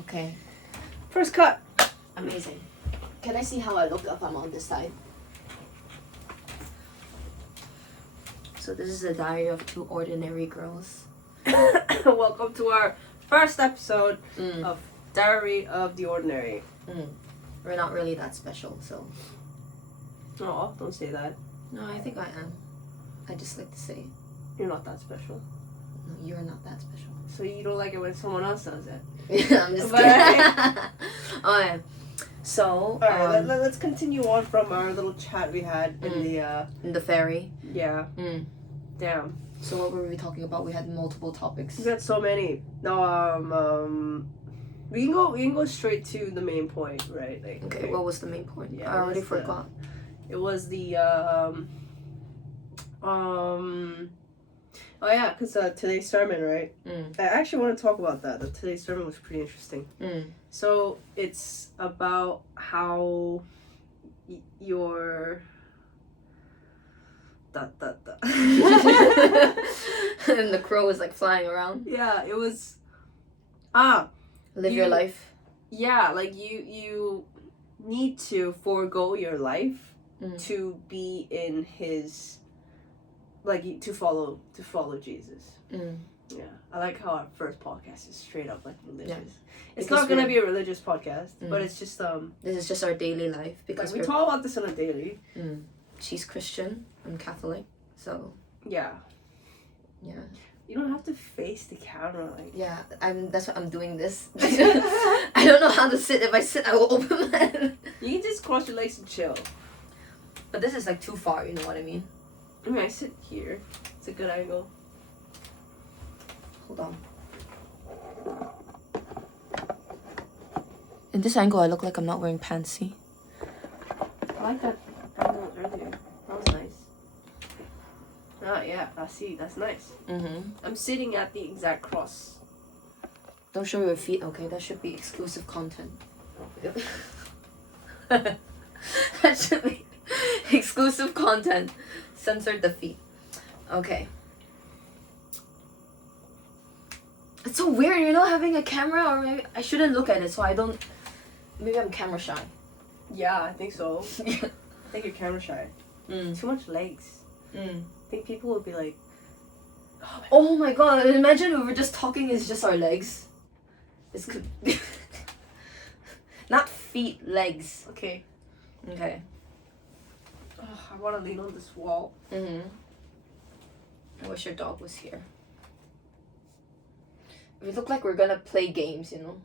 Okay. First cut. Amazing. Can I see how I look if I'm on this side? So this is the diary of two ordinary girls. Welcome to our first episode Mm. of Diary of the Ordinary. We're not really that special, so... Oh, don't say that. No, I think I am. I just like to say, You're not that special. no, you're not that special. So you don't like it when someone else does it. Yeah, I'm just But- kidding. Okay. So, Alright, let's continue on from our little chat we had in in the ferry. yeah. Mm. Damn. So what were we talking about? We had multiple topics. We got so many. No, we can go straight to the main point, right? Like, Okay, what was the main point? Yeah, I already what's the- forgot. It was the oh yeah, because today's sermon, right? I actually want to talk about that. Today's sermon was pretty interesting. So it's about how your And the crow was like flying around. yeah, it was Live your life. yeah, like you need to forego your life to be in his, like, to follow Jesus. Yeah, I like how our first podcast is straight up like religious. Yeah. It's Because not gonna be a religious podcast, but it's just This is just our daily life because like we talk about this on a daily. She's Christian, I'm Catholic, so Yeah, yeah. you don't have to face the camera like. Yeah, that's why I'm doing this. I don't know how to sit. If I sit, I will open my head. You can just cross your legs and chill. But this is like too far, you know what I mean? I mean, I sit here. It's a good angle. Hold on. In this angle, I look like I'm not wearing pants, see? I like that angle earlier. That was nice. Ah, yeah, I see. That's nice. I'm sitting at the exact cross. Don't show your feet, okay? That should be exclusive content. That should be exclusive content. Censor the feet. Okay. It's so weird, you know, having a camera, or maybe I shouldn't look at it, so I don't... Maybe I'm camera shy. Yeah, I think so. I think you're camera shy. Too much legs. I think people would be like, Oh my god, imagine if we're just talking, it's just our legs. It's not feet, legs. okay. Okay. I want to lean on this wall. I wish your dog was here. We look like we're gonna play games, you know?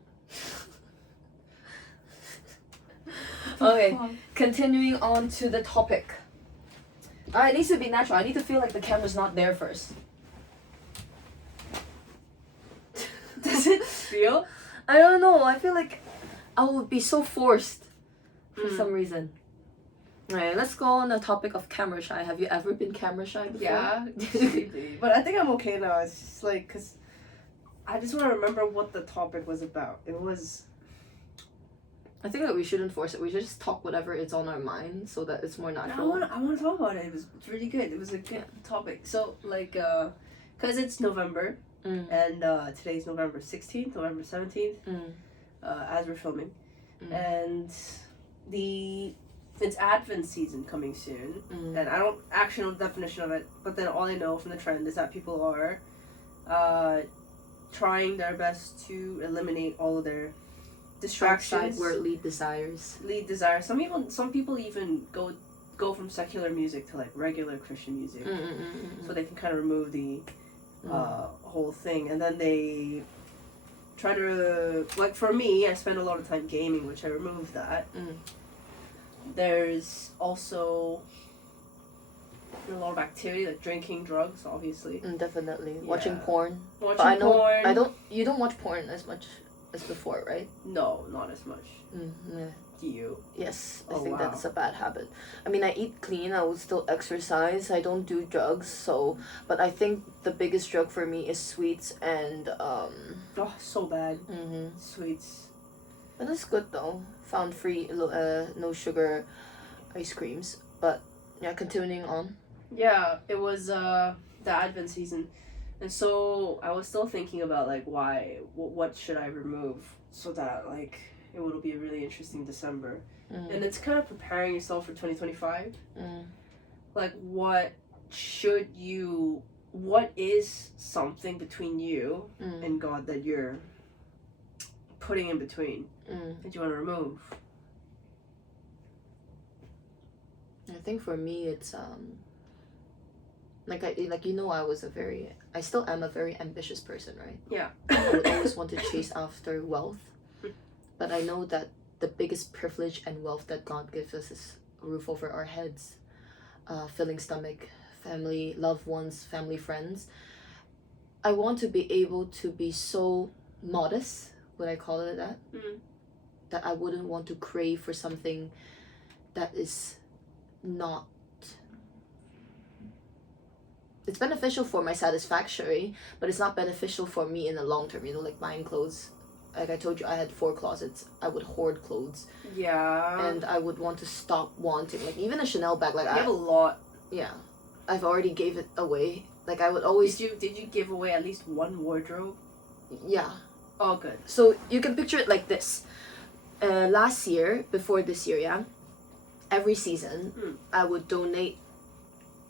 Okay, continuing on to the topic. It needs to be natural. I need to feel like the camera's not there first. Does it feel? I don't know. I feel like I would be so forced for some reason. Alright, let's go on the topic of camera shy. Have you ever been camera shy before? Yeah. But I think I'm okay now. It's just like, because I just want to remember what the topic was about. It was... I think that we shouldn't force it. We should just talk whatever is on our mind so that it's more I natural. want to talk about it. It's really good. It was a good topic. So, like, because it's November, and today's November 16th, November 17th, as we're filming. And it's Advent season coming soon. And I don't actually know the definition of it, but then all I know from the trend is that people are trying their best to eliminate all of their distractions, worldly desires. lead desires. Some people even go from secular music to like regular Christian music, so they can kind of remove the whole thing, and then they try to, like, for me, I spend a lot of time gaming, which I removed that. There's also a lot of activity, like drinking, drugs, obviously. Definitely. Yeah. Watching porn. Watching But I know porn. you don't watch porn as much as before, right? No, not as much. Yeah. Do you? Yes, I Oh, think wow. that's a bad habit. I mean, I eat clean, I would still exercise, I don't do drugs, so... But I think the biggest drug for me is sweets and, Oh, so bad. Sweets. But that's good though. Found free, no sugar ice creams. But, yeah, continuing on. Yeah, it was the Advent season. And so I was still thinking about like what should I remove so that like it will be a really interesting December. And it's kind of preparing yourself for 2025. Like what is something between you and God that you're putting in between that you want to remove? I think for me it's I still am a very ambitious person, right? Yeah. I would always want to chase after wealth, but I know that the biggest privilege and wealth that God gives us is a roof over our heads, filling stomach, family, loved ones, family, friends. I want to be able to be so modest, would I call it that? That I wouldn't want to crave for something that is not. It's beneficial for my satisfaction, but it's not beneficial for me in the long term. Like buying clothes. Like I told you, I had 4 closets. I would hoard clothes. Yeah. And I would want to stop wanting. Like even a Chanel bag. Like I have a lot. Yeah, I've already gave it away. Like I would always. Did you give away at least one wardrobe? Yeah. Oh, good. So you can picture it like this. Last year, before this year, yeah. Every season, I would donate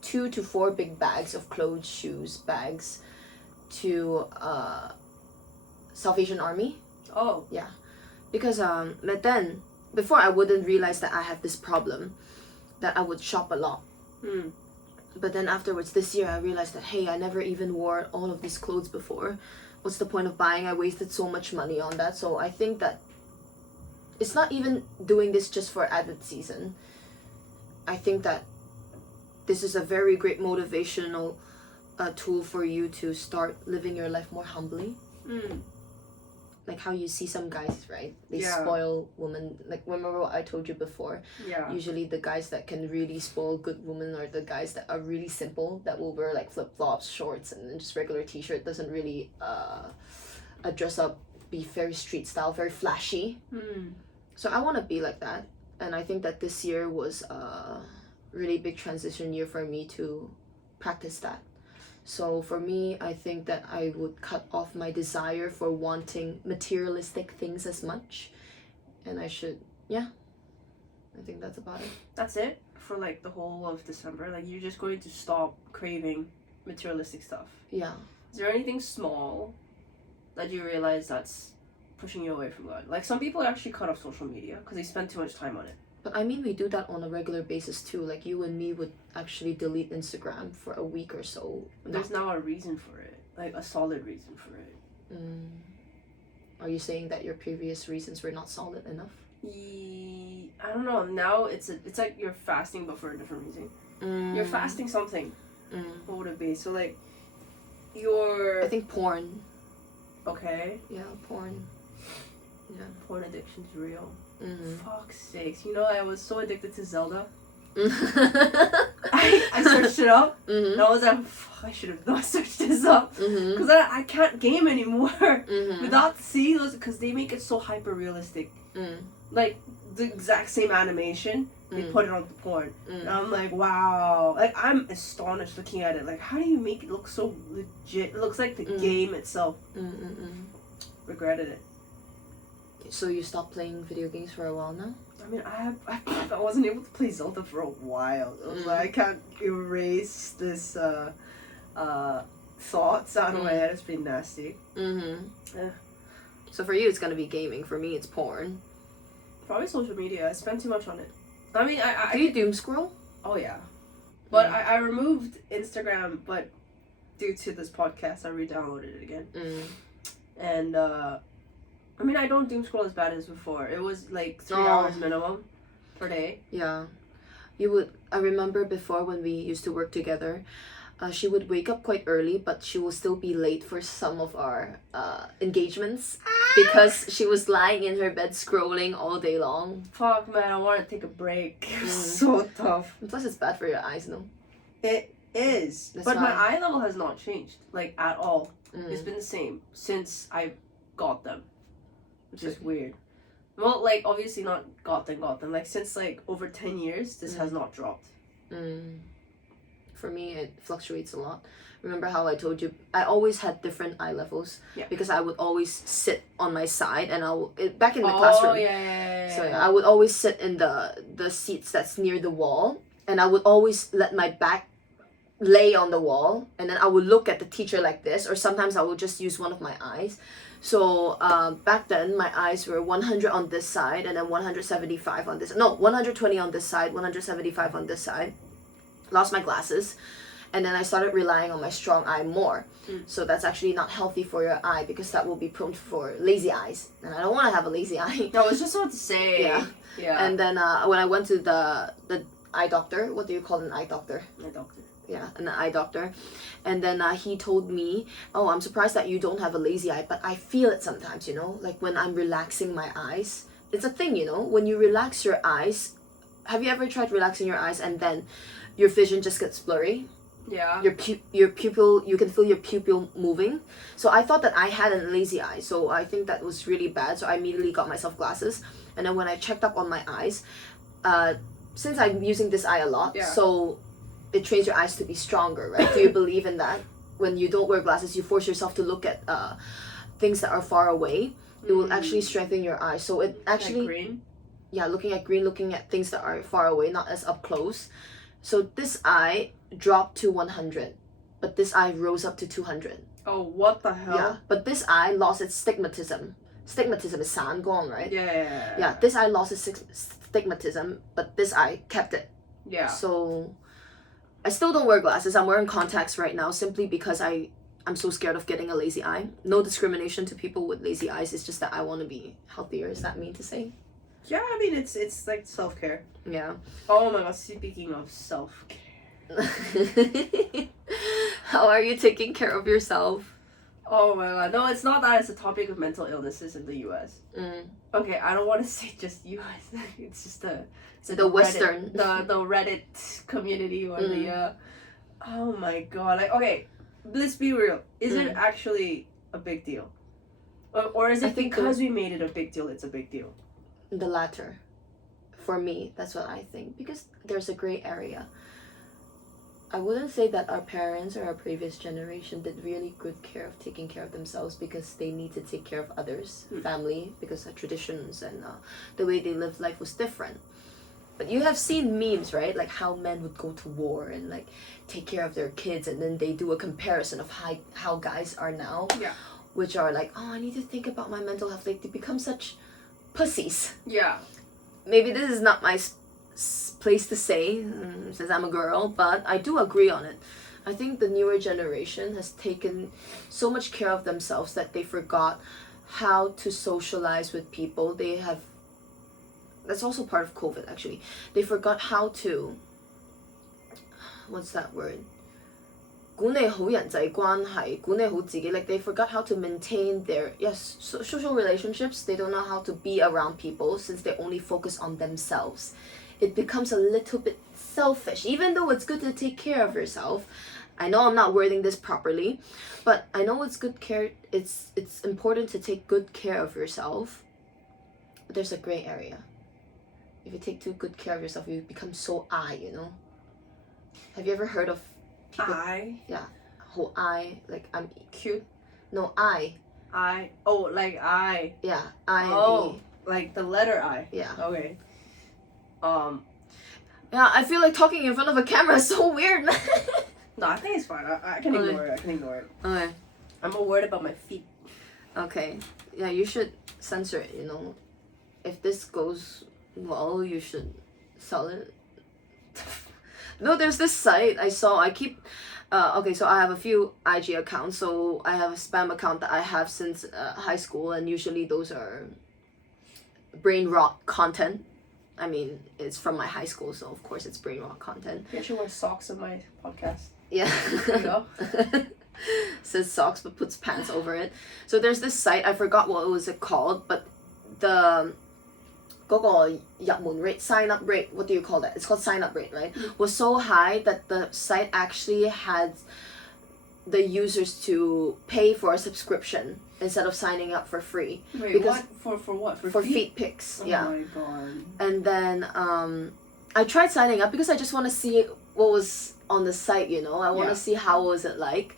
2 to 4 big bags of clothes, shoes, bags to Salvation Army. Oh. Yeah. Because but then before I wouldn't realize that I have this problem that I would shop a lot. But then afterwards this year I realized that hey, I never even wore all of these clothes before. What's the point of buying? I wasted so much money on that. So I think that it's not even doing this just for Advent season. I think that this is a very great motivational tool for you to start living your life more humbly. Like how you see some guys, right? They spoil women. Like remember what I told you before? Yeah. Usually the guys that can really spoil good women are the guys that are really simple, that will wear like flip-flops, shorts, and then just regular t-shirt. Doesn't really dress up, be very street style, very flashy. So I want to be like that. And I think that this year was a really big transition year for me to practice that. So for me, I think that I would cut off my desire for wanting materialistic things as much. And I should, I think that's about it. That's it for like the whole of December? Like you're just going to stop craving materialistic stuff? Yeah. Is there anything small that you realize that's pushing you away from God? Like some people actually cut off social media because they spend too much time on it. But I mean, we do that on a regular basis too. Like you and me would actually delete Instagram for a week or so. There's now a reason for it, like a solid reason for it. Are you saying that your previous reasons were not solid enough? I don't know. Now it's like you're fasting, but for a different reason. You're fasting something. What would it be? So like, I think porn. Okay. Yeah, porn. Yeah. Porn addiction's real. Fuck's sakes. You know, I was so addicted to Zelda. I searched it up. And I was like, fuck, I should have not searched this up. Because I can't game anymore without seeing those, because they make it so hyper realistic. Like, the exact same animation, they put it on the porn. And I'm like, wow. Like, I'm astonished looking at it. Like, how do you make it look so legit? It looks like the game itself. Regretted it. So you stopped playing video games for a while now? I mean, I wasn't able to play Zelda for a while. I was like, I can't erase this thoughts out of my head. It's pretty nasty. Yeah. So for you, it's gonna be gaming. For me, it's porn. Probably social media. I spend too much on it. I mean, Do you doom scroll? Oh yeah, but I removed Instagram, but due to this podcast, I re-downloaded it again. And I mean, I don't doom scroll as bad as before. It was like 3 hours minimum per day. Yeah. I remember before when we used to work together, she would wake up quite early, but she will still be late for some of our engagements because she was lying in her bed scrolling all day long. Fuck, man, I want to take a break. So tough. And plus, it's bad for your eyes, no? It is. That's but why. my eye level has not changed, like, at all. It's been the same since I got them. Which is weird. Well, like, obviously not got them. Like, since, like, over 10 years, this has not dropped. For me, it fluctuates a lot. Remember how I told you I always had different eye levels because I would always sit on my side and back in the classroom. So I would always sit in the seats that's near the wall, and I would always let my back lay on the wall, and then I would look at the teacher like this, or sometimes I would just use one of my eyes. So back then my eyes were 100 on this side and then 175 on this. No, 120 on this side, 175 on this side. Lost my glasses. And then I started relying on my strong eye more. So that's actually not healthy for your eye because that will be prone for lazy eyes. And I don't want to have a lazy eye. I was just about to say. Yeah. And then when I went to the eye doctor, what do you call an eye doctor? Eye doctor. Yeah, an eye doctor. And then he told me, oh, I'm surprised that you don't have a lazy eye, but I feel it sometimes, you know? Like when I'm relaxing my eyes. It's a thing, you know? When you relax your eyes, have you ever tried relaxing your eyes and then your vision just gets blurry? Yeah. Your pupil, you can feel your pupil moving. So I thought that I had a lazy eye. So I think that was really bad. So I immediately got myself glasses. And then when I checked up on my eyes, since I'm using this eye a lot, so it trains your eyes to be stronger, right? Do you believe in that? When you don't wear glasses, you force yourself to look at things that are far away. It will actually strengthen your eyes. So it actually... Like green? Yeah, looking at green, looking at things that are far away, not as up close. So this eye dropped to 100, but this eye rose up to 200. Oh, what the hell? Yeah, but this eye lost its stigmatism. Stigmatism is 散光, right? Yeah. This eye lost its stigmatism, but this eye kept it. Yeah. So I still don't wear glasses. I'm wearing contacts right now simply because I'm so scared of getting a lazy eye. No discrimination to people with lazy eyes. It's just that I want to be healthier. Is that mean to say? Yeah, I mean, it's like self-care. Yeah. Oh my god, speaking of self-care. How are you taking care of yourself? Oh my god. No, it's not that. It's a topic of mental illnesses in the US. Okay, I don't want to say just US. It's just the Western. Reddit, the Reddit community or the... Oh my god. Like, okay, let's be real. Is it actually a big deal? Or is it because we made it a big deal, it's a big deal? The latter. For me, that's what I think. Because there's a gray area. I wouldn't say that our parents or our previous generation did really good care of taking care of themselves because they need to take care of others, family, because of traditions and the way they lived life was different. But you have seen memes, right? Like how men would go to war and like take care of their kids, and then they do a comparison of how guys are now. Yeah. Which are like, oh, I need to think about my mental health. Like they become such pussies. Yeah. Maybe this is not my place to say since I'm a girl, but I do agree on it. I think the newer generation has taken so much care of themselves that they forgot how to socialize with people. That's also part of COVID actually. They forgot how to, what's that word? 管理好人際關係，管理好自己. Like they forgot how to maintain their social relationships. They don't know how to be around people since they only focus on themselves. It becomes a little bit selfish, even though it's good to take care of yourself. I know I'm not wording this properly, but I know it's important to take good care of yourself. But there's a gray area. If you take too good care of yourself, you become so you know. Have you ever heard of people? Yeah. Whole like I'm cute. No, Oh, like I. Yeah, I. Oh, like the letter I. Yeah. Okay. Yeah, I feel like talking in front of a camera is so weird. No, I think it's fine. I can ignore it. Okay. I'm more worried about my feet. Okay. Yeah, you should censor it, you know. If this goes well, you should sell it. No, there's this site I saw. Okay, so I have a few IG accounts. So I have a spam account that I have since high school, and usually those are brain rot content. I mean, it's from my high school, so of course it's brain rot content. You should wear socks in my podcast. Yeah. There you go. Says socks but puts pants over it. So there's this site, I forgot what it was called, but the 嗰個入門 rate, sign up rate, what do you call that? It's called sign up rate, right? Was so high that the site actually had the users to pay for a subscription instead of signing up for free. Wait, because what? For what? For feet pics. Oh yeah. my god. And then I tried signing up because I just want to see what was on the site, you know. I want to Yeah. see how was it like.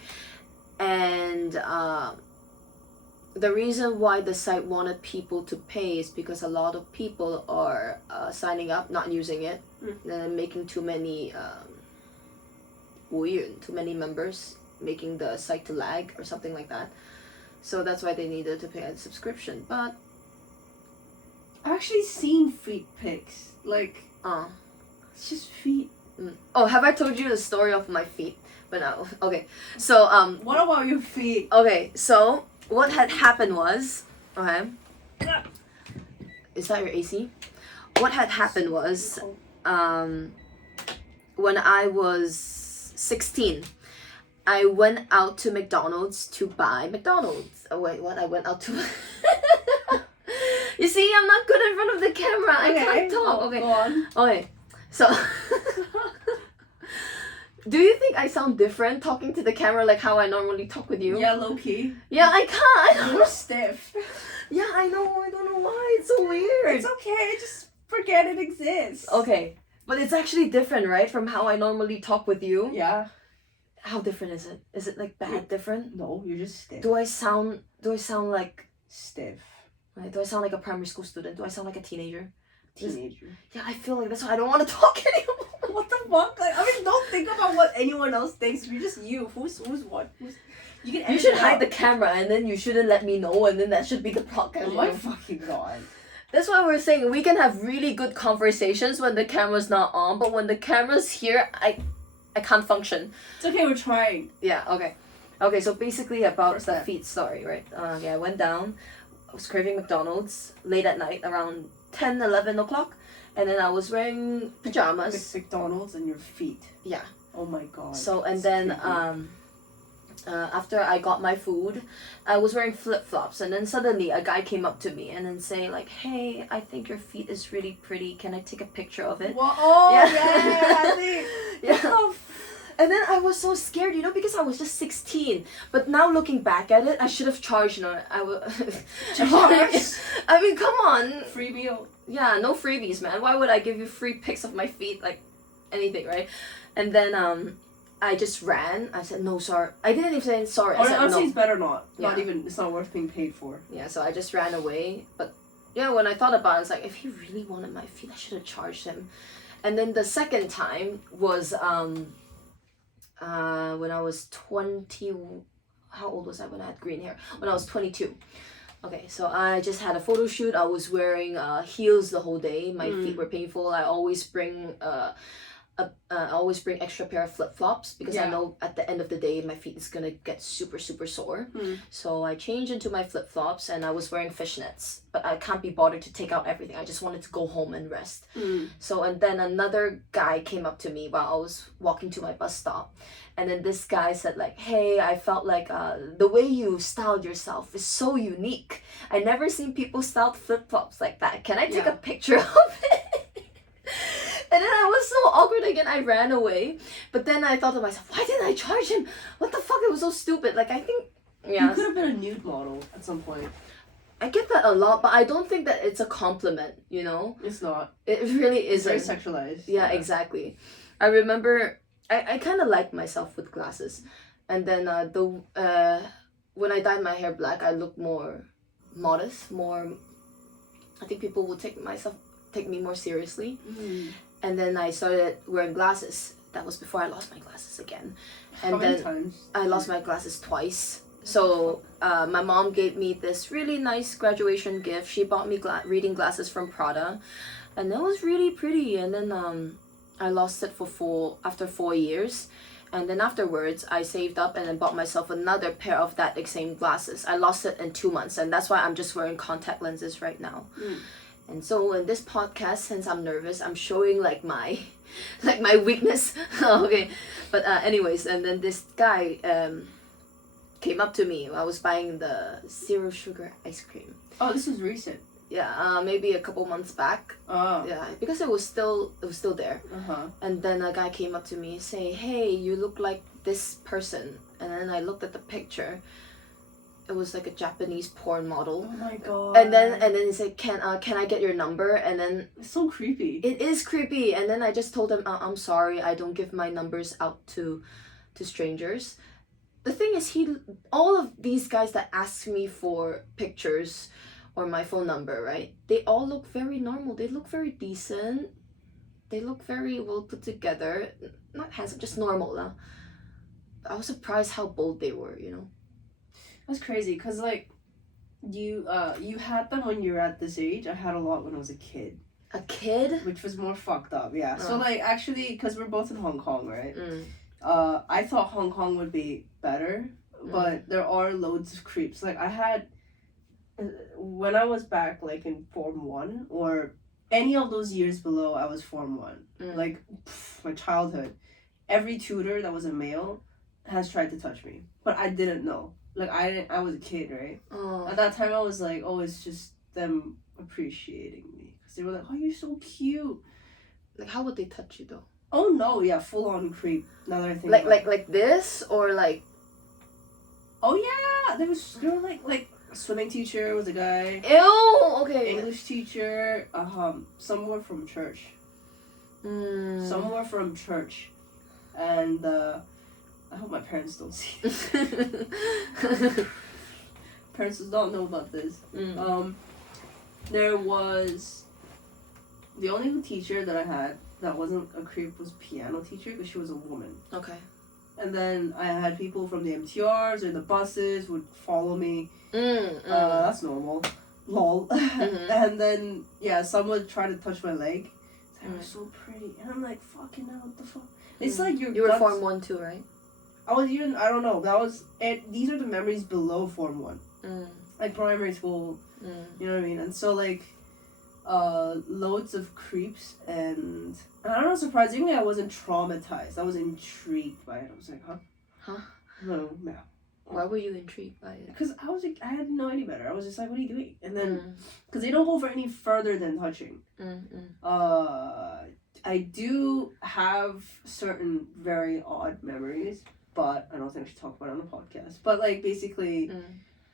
And the reason why the site wanted people to pay is because a lot of people are signing up, not using it, and making too many too many members, making the site to lag or something like that. So that's why they needed to pay a subscription. But I've actually seen feet pics. Like, it's just feet. Oh, have I told you the story of my feet? But no. Okay. So What about your feet? okay, so what had happened was, okay, is that your AC? What had happened was, when I was 16, I went out to McDonald's to buy McDonald's. Oh wait, what? I went out to. You see, I'm not good in front of the camera. I can't talk. Okay. Go on. Okay. So. Do you think I sound different talking to the camera like how I normally talk with you? Yeah, low key. Yeah, I can't. You're stiff. Yeah, I know. I don't know why. It's so weird. It's okay. Just forget it exists. Okay. But it's actually different, right? From how I normally talk with you. Yeah. How different is it? Is it like bad different? No, you're just stiff. Do I sound like Stiff. right? Do I sound like a primary school student? Do I sound like a teenager? Teenager. Yeah, I feel like that's why I don't want to talk anymore. What the fuck? Like, I mean, don't think about what anyone else thinks. You're just you. Who's what? You can. You should hide the camera and then you shouldn't let me know and then that should be the podcast. Oh my fucking god. That's why we're saying we can have really good conversations when the camera's not on, but when the camera's here, I can't function. It's okay. We're trying. Yeah. Okay. Okay. So basically about First the step. feet story, right? Yeah, I went down. I was craving McDonald's late at night, around 10, 11 o'clock. And then I was wearing pajamas. McDonald's and your feet. Yeah. Oh my god. So, and That's then creepy. after I got my food, I was wearing flip-flops. And then suddenly a guy came up to me and then say like, hey, I think your feet is really pretty. Can I take a picture of it? Well, oh Yeah. yeah, I think. Yeah. And then I was so scared, you know, because I was just 16. But now looking back at it, I should have charged, you know. Charge? I mean, come on. Free meal. Yeah, no freebies, man. Why would I give you free pics of my feet? Like, anything, right? And then I just ran. I said, no, sorry. I didn't even say sorry. I said, Honestly, no. it's better not. Not Yeah. even. It's not worth being paid for. Yeah, so I just ran away. But, yeah, when I thought about it, it's like, if he really wanted my feet, I should have charged him. And then the second time was... when I was 20, how old was I when I had green hair? When I was 22. Okay, so I just had a photo shoot. I was wearing heels the whole day. My feet were painful. I always bring extra pair of flip-flops because I Yeah. know at the end of the day my feet is gonna get super sore. So I changed into my flip-flops and I was wearing fishnets, but I can't be bothered to take out everything. I just wanted to go home and rest. So and then another guy came up to me while I was walking to my bus stop, and then this guy said like, hey, I felt like the way you styled yourself is so unique. I never seen people style flip-flops like that. Can I take Yeah. a picture of it? And then I was so awkward again. I ran away. But then I thought to myself, why didn't I charge him? What the fuck? It was so stupid. Like, I think, yeah. You could have been a nude model at some point. I get that a lot, but I don't think that it's a compliment, you know? It's not. It really It's isn't. very sexualized. Yeah, exactly. I remember, I kind of like myself with glasses. And then when I dyed my hair black, I looked more modest, more... I think people will take me more seriously. And then I started wearing glasses. That was before I lost my glasses again. And How many then times? I lost my glasses twice. So my mom gave me this really nice graduation gift. She bought me reading glasses from Prada. And that was really pretty. And then I lost it after 4 years. And then afterwards, I saved up and then bought myself another pair of that same glasses. I lost it in 2 months. And that's why I'm just wearing contact lenses right now. And so in this podcast, since I'm nervous, I'm showing like my weakness. Okay, but anyways, and then this guy came up to me. I was buying the zero sugar ice cream. Oh, this was recent. Yeah, maybe a couple months back. Oh. Yeah, because it was still there. Uh-huh. And then a guy came up to me, say, "Hey, you look like this person." And then I looked at the picture. it was like a Japanese porn model. Oh my god. And then he said, can I get your number? And then it's so creepy. It is creepy. And then I just told him, I'm sorry, I don't give my numbers out to strangers. The thing is, all of these guys that ask me for pictures or my phone number, right? They all look very normal. They look very decent. They look very well put together. Not handsome, just normal. I was surprised how bold they were, you know? That's crazy, because, like, you had them when you were at this age. I had a lot when I was a kid. A kid? Which was more fucked up, yeah. So, like, actually, because we're both in Hong Kong, right? I thought Hong Kong would be better, but there are loads of creeps. Like, I had, when I was back, like, in Form 1, or any of those years below, I was Form 1. Like, my childhood. Every tutor that was a male has tried to touch me. But I didn't know. Like, I was a kid, right? At that time, I was like, oh, it's just them appreciating me. Because they were like, oh, you're so cute. Like, how would they touch you, though? Oh, no, yeah, full-on creep. Now that I think like this? Or, like... Oh, yeah! They were, like, a swimming teacher was a guy. Ew! Okay. English teacher. Some were from church. Some were from church. And, I hope my parents don't see this. Parents don't know about this. There was... The only teacher that I had that wasn't a creep was piano teacher, because she was a woman. Okay. And then I had people from the MTRs or the buses would follow me. That's normal. Lol. And then, yeah, some would try to touch my leg. They were so pretty. And I'm like, fucking hell, what the fuck? It's like you were Form 1 too, right? I don't know. That was it. These are the memories below Form 1. Like primary school. You know what I mean? And so, like, loads of creeps, and I don't know, surprisingly, I wasn't traumatized. I was intrigued by it. I was like, huh? No. Why were you intrigued by it? Because I had no idea better. I was just like, what are you doing? And then, because they don't go for any further than touching. I do have certain very odd memories, but I don't think I should talk about it on the podcast. But, like, basically,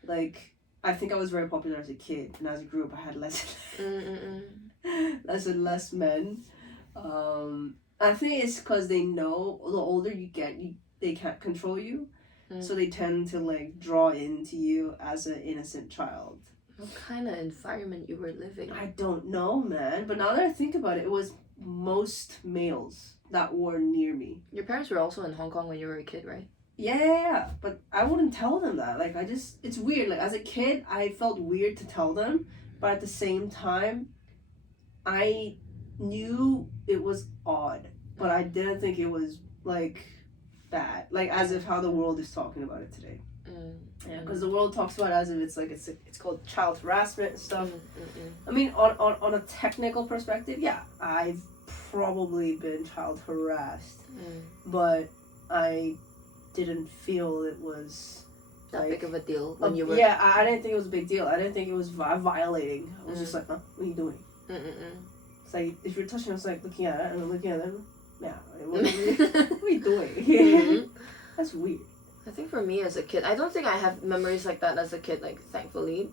like, I think I was very popular as a kid, and as I grew up, I had less and less men. I think it's because they know the older you get, they can't control you, so they tend to, like, draw into you as an innocent child. What kind of environment you were living in? I don't know, man. But now that I think about it, it was most males that were near me. Your parents were also in Hong Kong when you were a kid, right? Yeah, but I wouldn't tell them that. Like, it's weird. Like, as a kid, I felt weird to tell them, but at the same time, I knew it was odd, but I didn't think it was, like, bad. Like, as if how the world is talking about it today. Yeah, because the world talks about it as if it's, like, it's called child harassment and stuff. I mean, on a technical perspective, yeah, I've probably been child harassed, but I didn't feel it was that big of a deal when you were... Yeah, I didn't think it was a big deal. I didn't think it was violating. I was just like, huh? What are you doing? It's like, if you're touching, I was like, looking at it, and I'm looking at them. Yeah, what are you doing? That's weird. I think for me as a kid, I don't think I have memories like that as a kid, like, thankfully.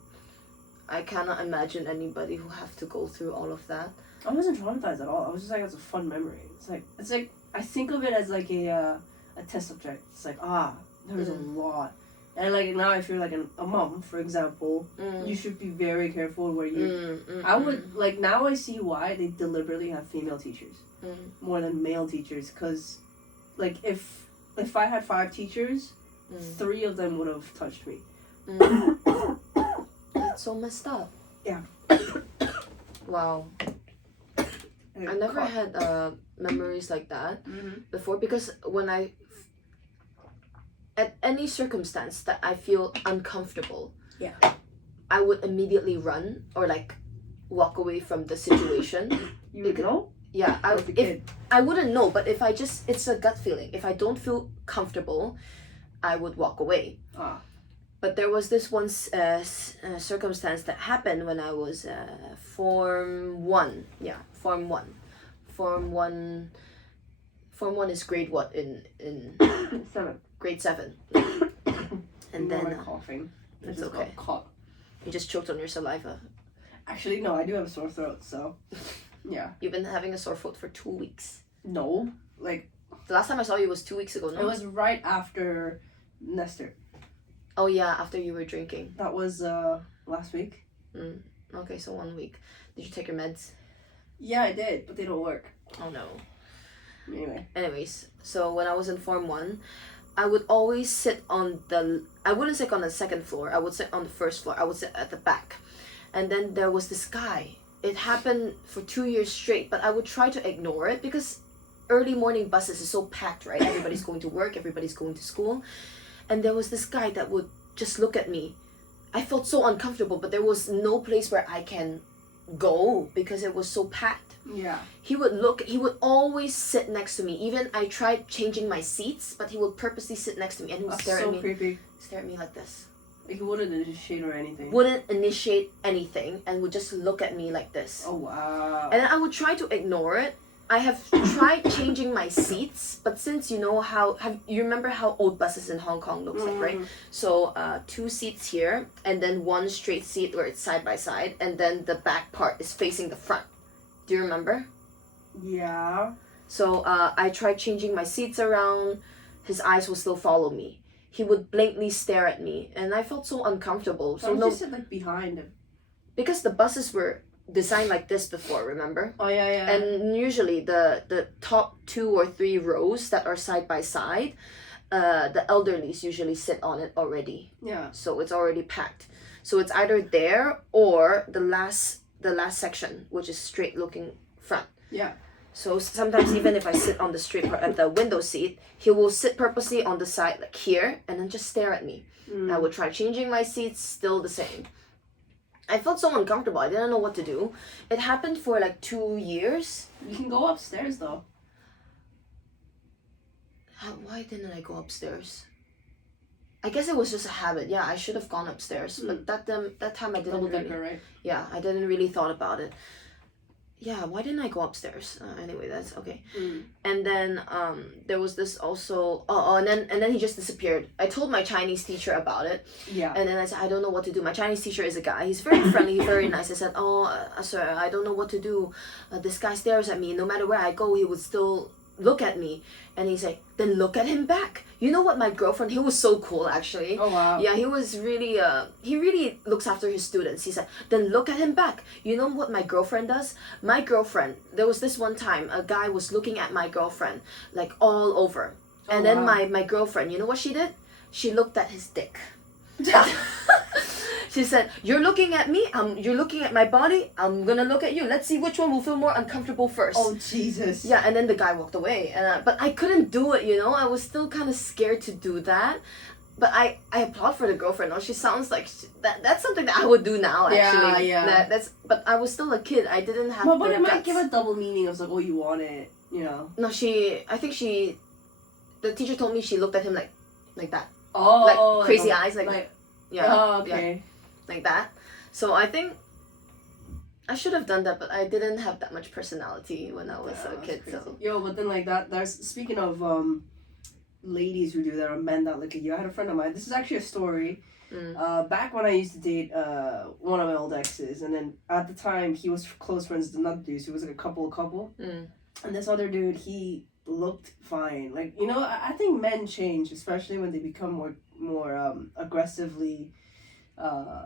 I cannot imagine anybody who have to go through all of that. I wasn't traumatized at all. I was just like, it's a fun memory. It's like I think of it as like a test subject. It's like, there's a lot. And, like, now if you're, like, a mom, for example, you should be very careful where you... I would, like, now I see why they deliberately have female teachers more than male teachers. Because, like, if I had 5 teachers, 3 of them would have touched me. That's so messed up. Yeah. Wow. I never had memories like that before, because when at any circumstance that I feel uncomfortable, I would immediately run or, like, walk away from the situation. You would know? Yeah, I wouldn't know, but if it's a gut feeling. If I don't feel comfortable, I would walk away. But there was this one circumstance that happened when I was Form 1. Yeah, Form 1. Form 1 is grade what in 7. Grade 7. And then coughing. It's just okay. got caught. You just choked on your saliva. Actually, no, I do have a sore throat, so yeah. You've been having a sore throat for 2 weeks. No, like The last time I saw you was 2 weeks ago, no? it was right after Nestor. Oh yeah, after you were drinking. That was last week. Okay, so 1 week. Did you take your meds? Yeah, I did, but they don't work. Oh no. Anyway. Anyways, so when I was in Form 1, I would always sit on I wouldn't sit on the second floor, I would sit on the first floor, I would sit at the back. And then there was this guy. It happened for 2 years straight, but I would try to ignore it because early morning buses is so packed, right? Everybody's going to work, everybody's going to school. And there was this guy that would just look at me. I felt so uncomfortable, but there was no place where I can go because it was so packed. Yeah. He would always sit next to me. Even I tried changing my seats, but he would purposely sit next to me and he would stare at me. Creepy. Stare at me like this. He wouldn't initiate or anything. Wouldn't initiate anything and would just look at me like this. Oh wow. And then I would try to ignore it. I have tried changing my seats, but since you know you remember how old buses in Hong Kong looks like, right? So 2 seats here, and then 1 straight seat where it's side by side, and then the back part is facing the front. Do you remember? Yeah. So I tried changing my seats around. His eyes will still follow me. He would blankly stare at me, and I felt so uncomfortable. So you sit like behind him. Because the buses were designed like this before, remember? Oh yeah. And usually the top 2 or 3 rows that are side by side, the elderlies usually sit on it already. Yeah. So it's already packed. So it's either there or the last section, which is straight looking front. Yeah. So sometimes even if I sit on the straight part at the window seat, he will sit purposely on the side like here and then just stare at me. I would try changing my seats, still the same. I felt so uncomfortable. I didn't know what to do. It happened for like 2 years. You can go upstairs though. Why didn't I go upstairs? I guess it was just a habit. Yeah, I should have gone upstairs, but that time I didn't really. Right? Yeah, I didn't really thought about it. Yeah, why didn't I go upstairs? Anyway, that's okay. And then there was this also. And then he just disappeared. I told my Chinese teacher about it. Yeah. And then I said I don't know what to do. My Chinese teacher is a guy. He's very friendly, very nice. I said, sir, I don't know what to do. This guy stares at me. No matter where I go, he would still look at me. And he's like, then look at him back. You know what, my girlfriend, he was so cool actually. Oh wow. Yeah, he was really he really looks after his students. He said, then look at him back. You know what my girlfriend does? My girlfriend, there was this one time a guy was looking at my girlfriend like all over. And then my girlfriend, you know what she did? She looked at his dick. She said, you're looking at me, you're looking at my body, I'm gonna look at you. Let's see which one will feel more uncomfortable first. Oh Jesus. Yeah, and then the guy walked away. But I couldn't do it, you know? I was still kind of scared to do that. But I applaud for the girlfriend. She sounds like that's something that I would do now, actually. Yeah. But I was still a kid. I didn't have But it guts. might give a double meaning of like, oh, you want it, you know? No, the teacher told me she looked at him like that. Oh. Like crazy eyes, like yeah. Oh, okay. Yeah. Like that. So I think I should have done that, but I didn't have that much personality when I was a kid. Crazy. So Yo, but then like that, there's speaking of ladies who do that or men that look at you. I had a friend of mine. This is actually a story. Back when I used to date one of my old exes, and then at the time he was close friends with another dude. So he was like a couple. And this other dude, he looked fine. Like, you know, I think men change, especially when they become more aggressively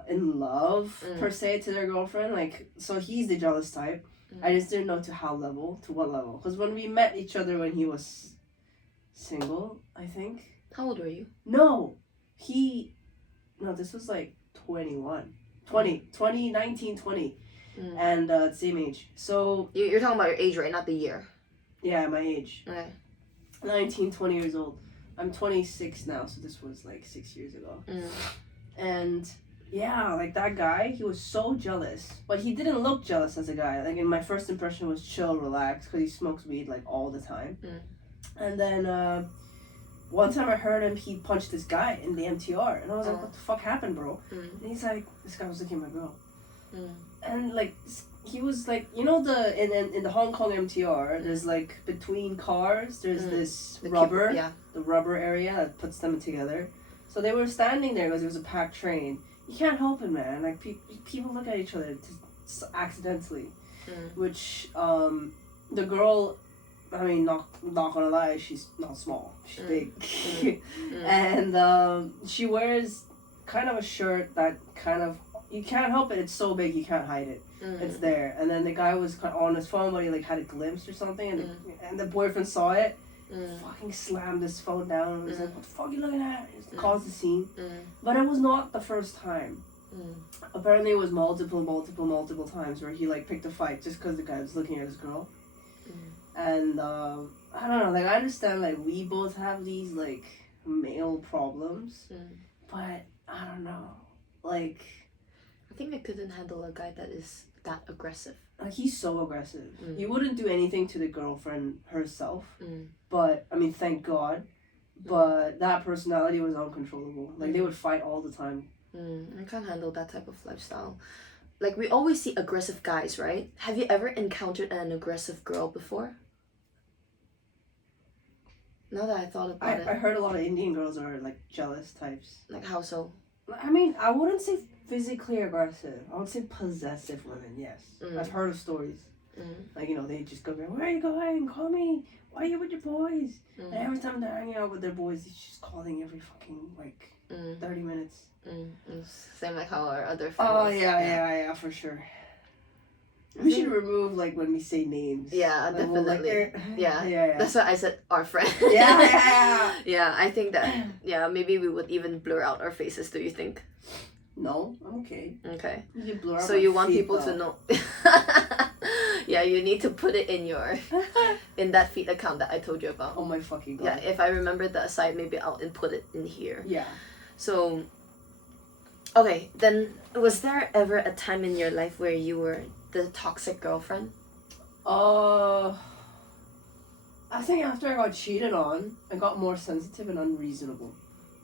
in love per se to their girlfriend. Like, so he's the jealous type. I just didn't know to what level. Because when we met each other when he was single, I think. how old were you? No, this was like 19, 20. And same age. So You're talking about your age, right? Not the year. yeah, my age. Okay. 19, 20 years old. I'm 26 now, so this was like 6 years ago. And yeah, like that guy, he was so jealous. But he didn't look jealous as a guy. Like, in my first impression was chill, relaxed, because he smokes weed like all the time. And then one time I heard him, he punched this guy in the MTR. And I was like, what the fuck happened, bro? And he's like, this guy was looking at my girl. And like, he was like, you know, in the Hong Kong MTR, there's like between cars, there's this rubber, the rubber area that puts them together. So they were standing there because it was a packed train. You can't help it, man. Like, people look at each other accidentally. Which, the girl, I mean, not gonna lie, she's not small. She's big. And she wears kind of a shirt that kind of, you can't help it. It's so big you can't hide it. It's there. And then the guy was on his phone, but he like had a glimpse or something, and the boyfriend saw it. Fucking slammed his phone down and was like, "What the fuck are you looking at?" It caused a scene. But it was not the first time. Apparently it was multiple times where he like picked a fight just because the guy was looking at his girl. And I don't know, like, I understand, like, we both have these like male problems, but I don't know, like, I think I couldn't handle a guy that is that aggressive. Like, he's so aggressive. He wouldn't do anything to the girlfriend herself, but I mean, thank God. But that personality was uncontrollable. Like, they would fight all the time. I can't handle that type of lifestyle. Like, we always see aggressive guys, right? Have you ever encountered an aggressive girl before? Now that I thought about it. I heard a lot of Indian girls are like jealous types. Like, how so? I mean, I wouldn't say physically aggressive. I would say possessive women, yes. I've heard of stories. Like, you know, they just go, "Where are you going? Call me. Why are you with your boys?" And every time they're hanging out with their boys, he's just calling every fucking, like, 30 minutes. Same like how our other friends. Oh, yeah, for sure. We should remove, like, when we say names. Yeah, like, definitely. We'll, like, yeah. That's why I said our friend. Yeah. Yeah, I think that, maybe we would even blur out our faces, do you think? No, I'm okay. Okay. You blur out so you want feet, people though. to know. Yeah, you need to put it in in that feed account that I told you about. Oh my fucking God. Yeah, if I remember the aside, maybe I'll input it in here. Yeah. So, okay, then was there ever a time in your life where you were the toxic girlfriend? I think after I got cheated on, I got more sensitive and unreasonable.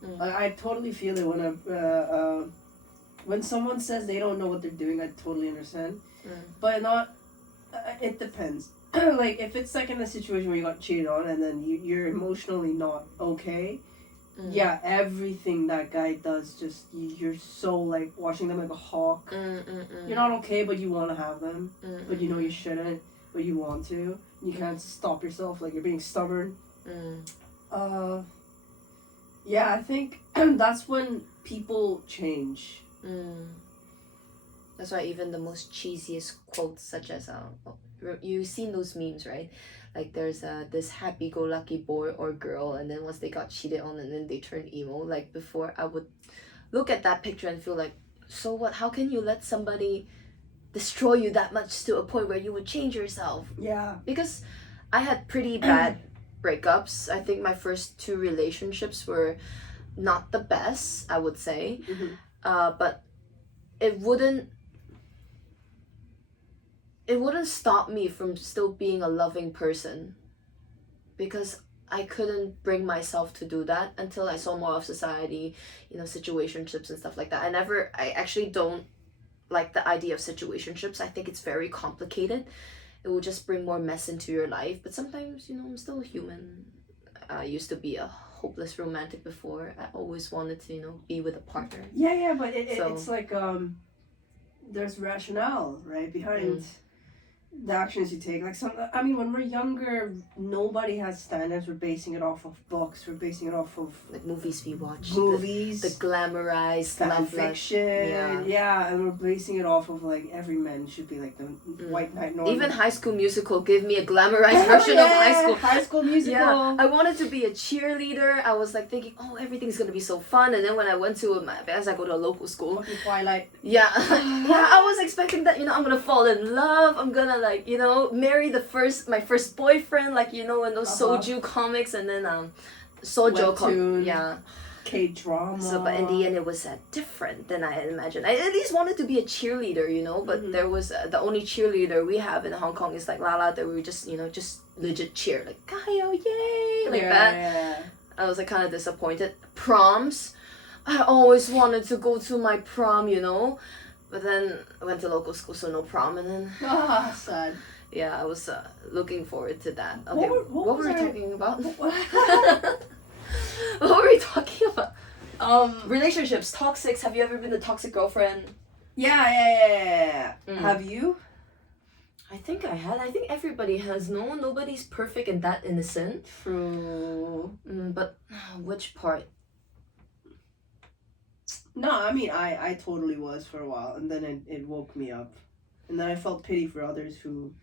Like, I totally feel it when someone says they don't know what they're doing, I totally understand. But not, it depends. Like, if it's like in a situation where you got cheated on and then you're emotionally not okay, yeah, everything that guy does, just, you're so, like, watching them like a hawk. You're not okay, but you want to have them. But you know you shouldn't, but you want to. You can't stop yourself, like, you're being stubborn. Yeah, I think that's when people change. That's why even the most cheesiest quotes, such as you've seen those memes, right? Like, there's this happy-go-lucky boy or girl, and then once they got cheated on, and then they turn emo. Like, before, I would look at that picture and feel like, so what? How can you let somebody destroy you that much to a point where you would change yourself? Yeah. Because I had pretty bad breakups. I think my first 2 relationships were not the best, I would say. But it wouldn't stop me from still being a loving person, because I couldn't bring myself to do that until I saw more of society, situationships and stuff like that. I actually don't like the idea of situationships. I think it's very complicated. It will just bring more mess into your life. But sometimes, I'm still human. I used to be a hopeless romantic before. I always wanted to, be with a partner. Yeah, but it's like, there's rationale, right, behind the actions you take. Like, when we're younger, nobody has standards. We're basing it off of books. We're basing it off of like movies we watch. Movies. The glamorized fan fiction. Yeah, and we're basing it off of, like, every man should be like the white knight Norman. Even High School Musical gave me a glamorized version of high school. High School Musical. Yeah, I wanted to be a cheerleader. I was like thinking, everything's gonna be so fun. And then when I went to as I go to a local school. Fucking Twilight. Yeah, I was expecting that. I'm gonna fall in love. I'm gonna marry my first boyfriend, in those soju comics, and then Webtoon, K-drama. So, but in the end, it was different than I had imagined. I at least wanted to be a cheerleader, but there was the only cheerleader we have in Hong Kong is like Lala, that we just just legit cheer, like Kayo, yay, that. Yeah. I was kind of disappointed. Proms, I always wanted to go to my prom, But then I went to local school, so no prom, and then... sad. Yeah, I was looking forward to that. Okay, what were we talking about? What were we talking about? Relationships, toxics. Have you ever been a toxic girlfriend? Yeah. Have you? I think I had. I think everybody has. No, nobody's perfect and that innocent. True. But which part? No, I mean, I totally was for a while, and then it woke me up. And then I felt pity for others who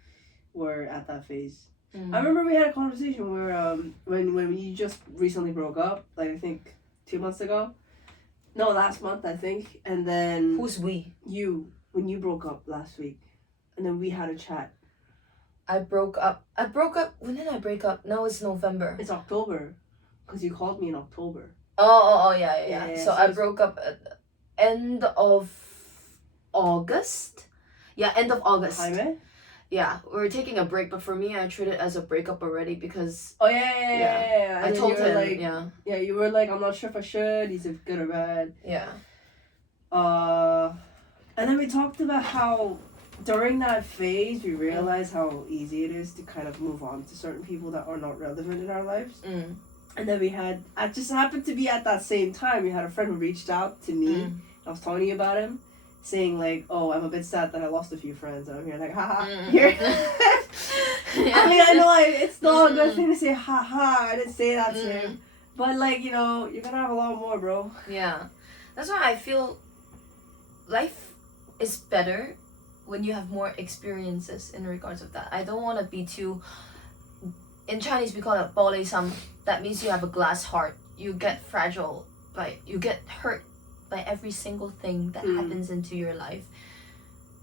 were at that phase. I remember we had a conversation where when you just recently broke up, like I think 2 months ago. No, last month I think. And then Who's we? you, when you broke up last week. And then we had a chat. I broke up. When did I break up? Now it's November. It's October. Because you called me in October. Oh, yeah. So I broke up at the end of August. Yeah, end of August. Jaime? Yeah, we were taking a break, but for me, I treat it as a breakup already because... Oh, yeah. I told him, like, yeah. Yeah, you were like, I'm not sure if I should. Is it good or bad? Yeah. And then we talked about how during that phase, we realized how easy it is to kind of move on to certain people that are not relevant in our lives. And then I just happened to be at that same time, we had a friend who reached out to me. I was telling you about him, saying like, oh, I'm a bit sad that I lost a few friends. And I'm here like, haha, here. I mean, I know it's not a good thing to say, haha, I didn't say that to him. But like, you know, you're gonna have a lot more, bro. Yeah. That's why I feel life is better when you have more experiences in regards of that. I don't want to be too... In Chinese, we call it 玻璃心. That means you have a glass heart. You get fragile, you get hurt by every single thing that happens into your life.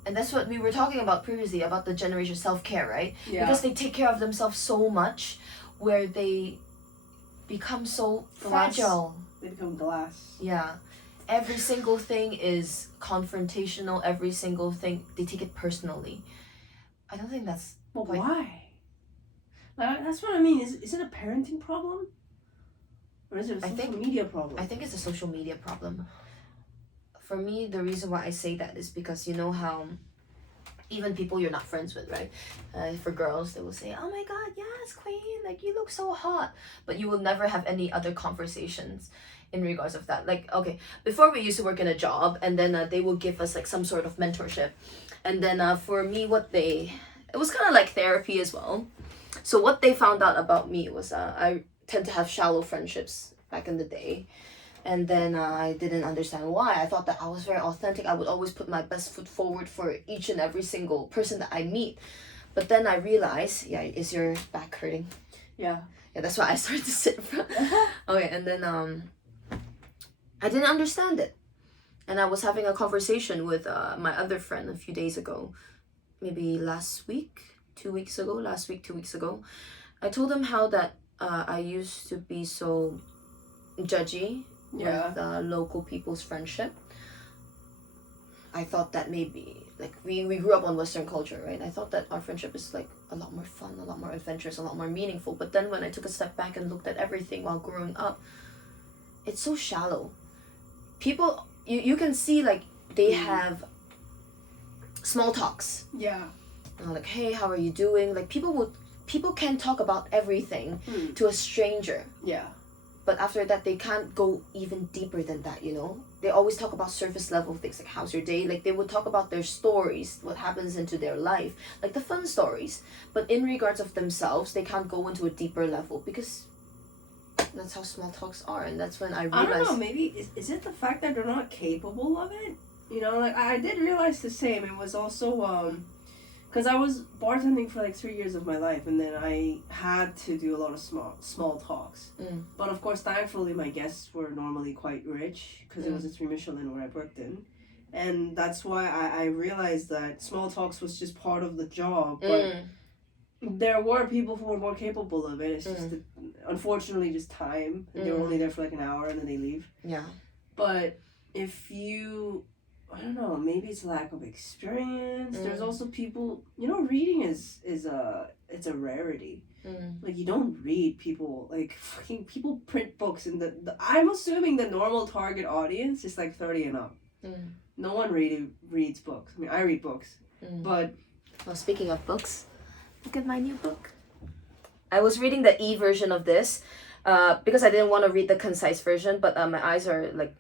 And that's what we were talking about previously, about the generation self-care, right? Yeah. Because they take care of themselves so much, where they become so fragile. They become glass. Yeah. Every single thing is confrontational. Every single thing, they take it personally. I don't think that's... Well, why? That's what I mean. Is it a parenting problem? Or is it a social media problem? I think it's a social media problem. For me, the reason why I say that is because you know how even people you're not friends with, right? For girls, they will say, oh my god, yes, queen, like you look so hot. But you will never have any other conversations in regards of that. Like, okay, before we used to work in a job, and then they will give us like some sort of mentorship. And then for me, it was kind of like therapy as well. So what they found out about me was I tend to have shallow friendships back in the day. And then I didn't understand why. I thought that I was very authentic. I would always put my best foot forward for each and every single person that I meet. But then I realized, is your back hurting? Yeah. Yeah, that's why I started to sit. Okay, and then I didn't understand it. And I was having a conversation with my other friend a few days ago. Maybe last week, 2 weeks ago. I told him how that I used to be so judgy with local people's friendship. I thought that maybe, like, we grew up on Western culture, right? I thought that our friendship is like a lot more fun, a lot more adventurous, a lot more meaningful. But then when I took a step back and looked at everything while growing up, it's so shallow. People, you can see like they have small talks. Yeah. Like, hey, how are you doing? Like people can talk about everything to a stranger. Yeah. But after that, they can't go even deeper than that, you know? They always talk about surface level things, like how's your day? Like, they would talk about their stories, what happens into their life, like the fun stories. But in regards of themselves, they can't go into a deeper level because that's how small talks are. And that's when I realized... I don't know, maybe, is it the fact that they're not capable of it? You know, like, I did realize the same. It was also, because I was bartending for like 3 years of my life, and then I had to do a lot of small talks. But of course, thankfully, my guests were normally quite rich because it was a 3 Michelin where I worked in, and that's why I realized that small talks was just part of the job. But there were people who were more capable of it. It's just unfortunately just time. They were only there for like an hour and then they leave. Yeah. But if you... I don't know, maybe it's lack of experience. There's also people, you know, reading it's a rarity. Like, you don't read people, like, fucking people print books, and the I'm assuming the normal target audience is like 30 and up. No one really reads books. I mean, I read books, but... Well, speaking of books, look at my new book. I was reading the e-version of this, because I didn't want to read the concise version, but my eyes are like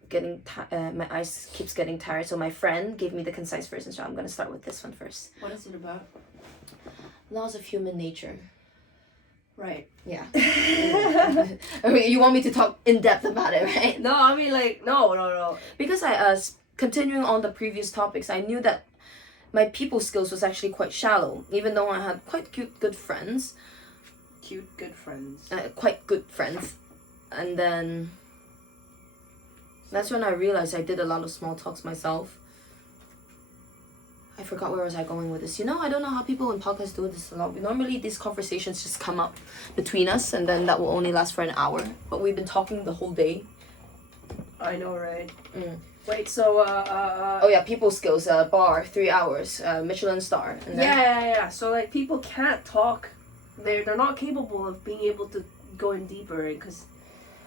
my eyes keeps getting tired. So my friend gave me the concise version, so I'm gonna start with this one first. What is it about? Laws of human nature. Right. Yeah. I mean, you want me to talk in depth about it, right? No, I mean like no. Because continuing on the previous topics, I knew that my people skills was actually quite shallow, even though I had quite good friends. Quite good friends. And then that's when I realized I did a lot of small talks myself. I forgot where was I going with this. I don't know how people in podcasts do this a lot. Normally these conversations just come up between us and then that will only last for an hour. But we've been talking the whole day. I know, right? Wait, so oh yeah, people skills, bar, 3 hours, Michelin star. And then... Yeah. So like people can't talk. They're not capable of being able to go in deeper because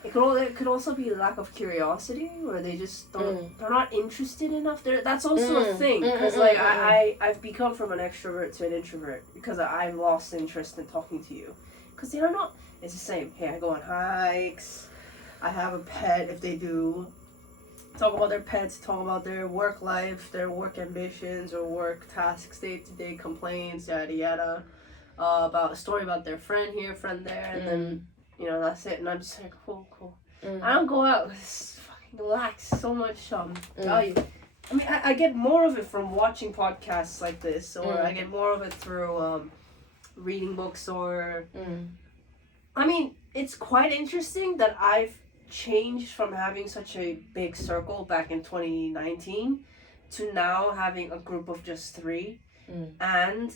it could also be lack of curiosity or they just they're not interested enough. That's also a thing because I've become from an extrovert to an introvert because I've lost interest in talking to you because they're not. It's the same. Hey, I go on hikes. I have a pet if they do. Talk about their pets, talk about their work life, their work ambitions or work tasks, day-to-day complaints, yada yada. About a story about their friend here, friend there, and then that's it. And I'm just like, cool. I don't go out. Just fucking relax. So much value. I mean, I get more of it from watching podcasts like this, or I get more of it through reading books, or I mean, it's quite interesting that I've changed from having such a big circle back in 2019 to now having a group of just 3 and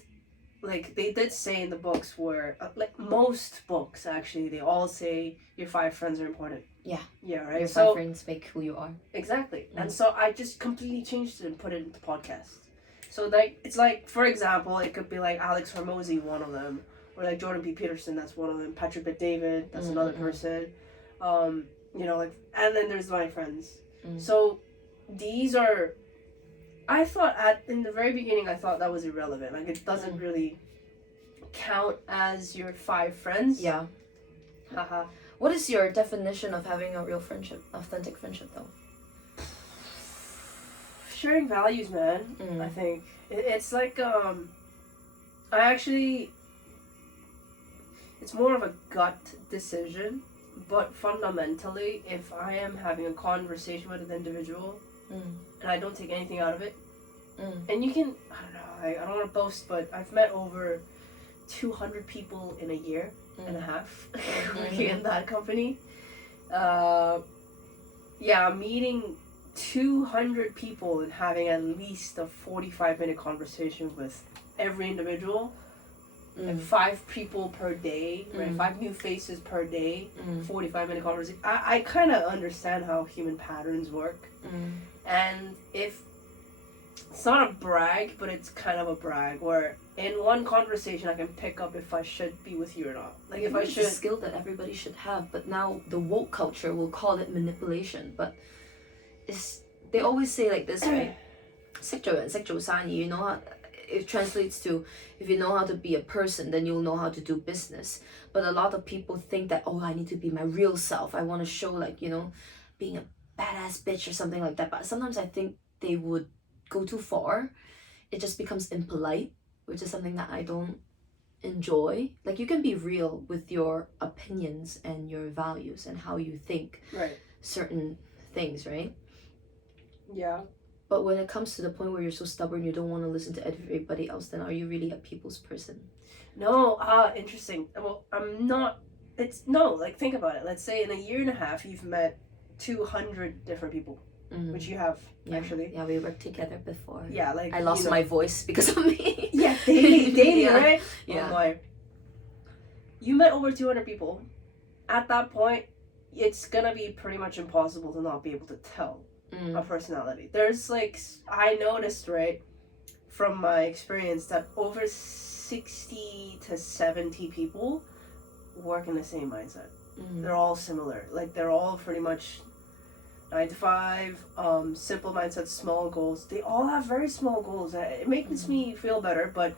like they did say in the books where like most books actually they all say your 5 friends are important. Yeah, right. Your 5 friends make who you are. Exactly. And so I just completely changed it and put it into podcasts. So like it's like, for example, it could be like Alex Hormozy, one of them, or like Jordan B. Peterson, that's one of them, Patrick Bet-David, that's another person. Like, and then there's my friends. So these are, I thought in the very beginning, I thought that was irrelevant. Like, it doesn't really count as your 5 friends. Yeah. Haha. What is your definition of having a real friendship, authentic friendship, though? Sharing values, man. I think it's like it's more of a gut decision. But fundamentally, if I am having a conversation with an individual and I don't take anything out of it, and you can, I don't know, I don't want to boast, but I've met over 200 people in a year and a half working in that company. Meeting 200 people and having at least a 45-minute conversation with every individual. And 5 people per day, right? 5 new faces per day, 45-minute conversation. I kind of understand how human patterns work. And if it's not a brag, but it's kind of a brag where in one conversation I can pick up if I should be with you or not. Like if I should. It's a skill that everybody should have, but now the woke culture will call it manipulation. But they always say like this, right? 識做人識做生意, it translates to if you know how to be a person, then you'll know how to do business. But a lot of people think that, I need to be my real self. I want to show being a badass bitch or something like that. But sometimes I think they would go too far. It just becomes impolite, which is something that I don't enjoy. Like, you can be real with your opinions and your values and how you think certain things, right? Yeah. But when it comes to the point where you're so stubborn, you don't want to listen to everybody else, then are you really a people's person? No, interesting. Well, I'm not. Like, think about it. Let's say in a year and a half, you've met 200 different people, which you have, actually. Yeah, we worked together before. Yeah, like, I lost my voice because of me. Yeah, daily, right? Yeah. Oh my. You met over 200 people. At that point, it's gonna be pretty much impossible to not be able to tell a personality. There's I noticed, right, from my experience that over 60 to 70 people work in the same mindset. They're all similar. Like, they're all pretty much 9 to 5, simple mindset, small goals. They all have very small goals. It makes me feel better, but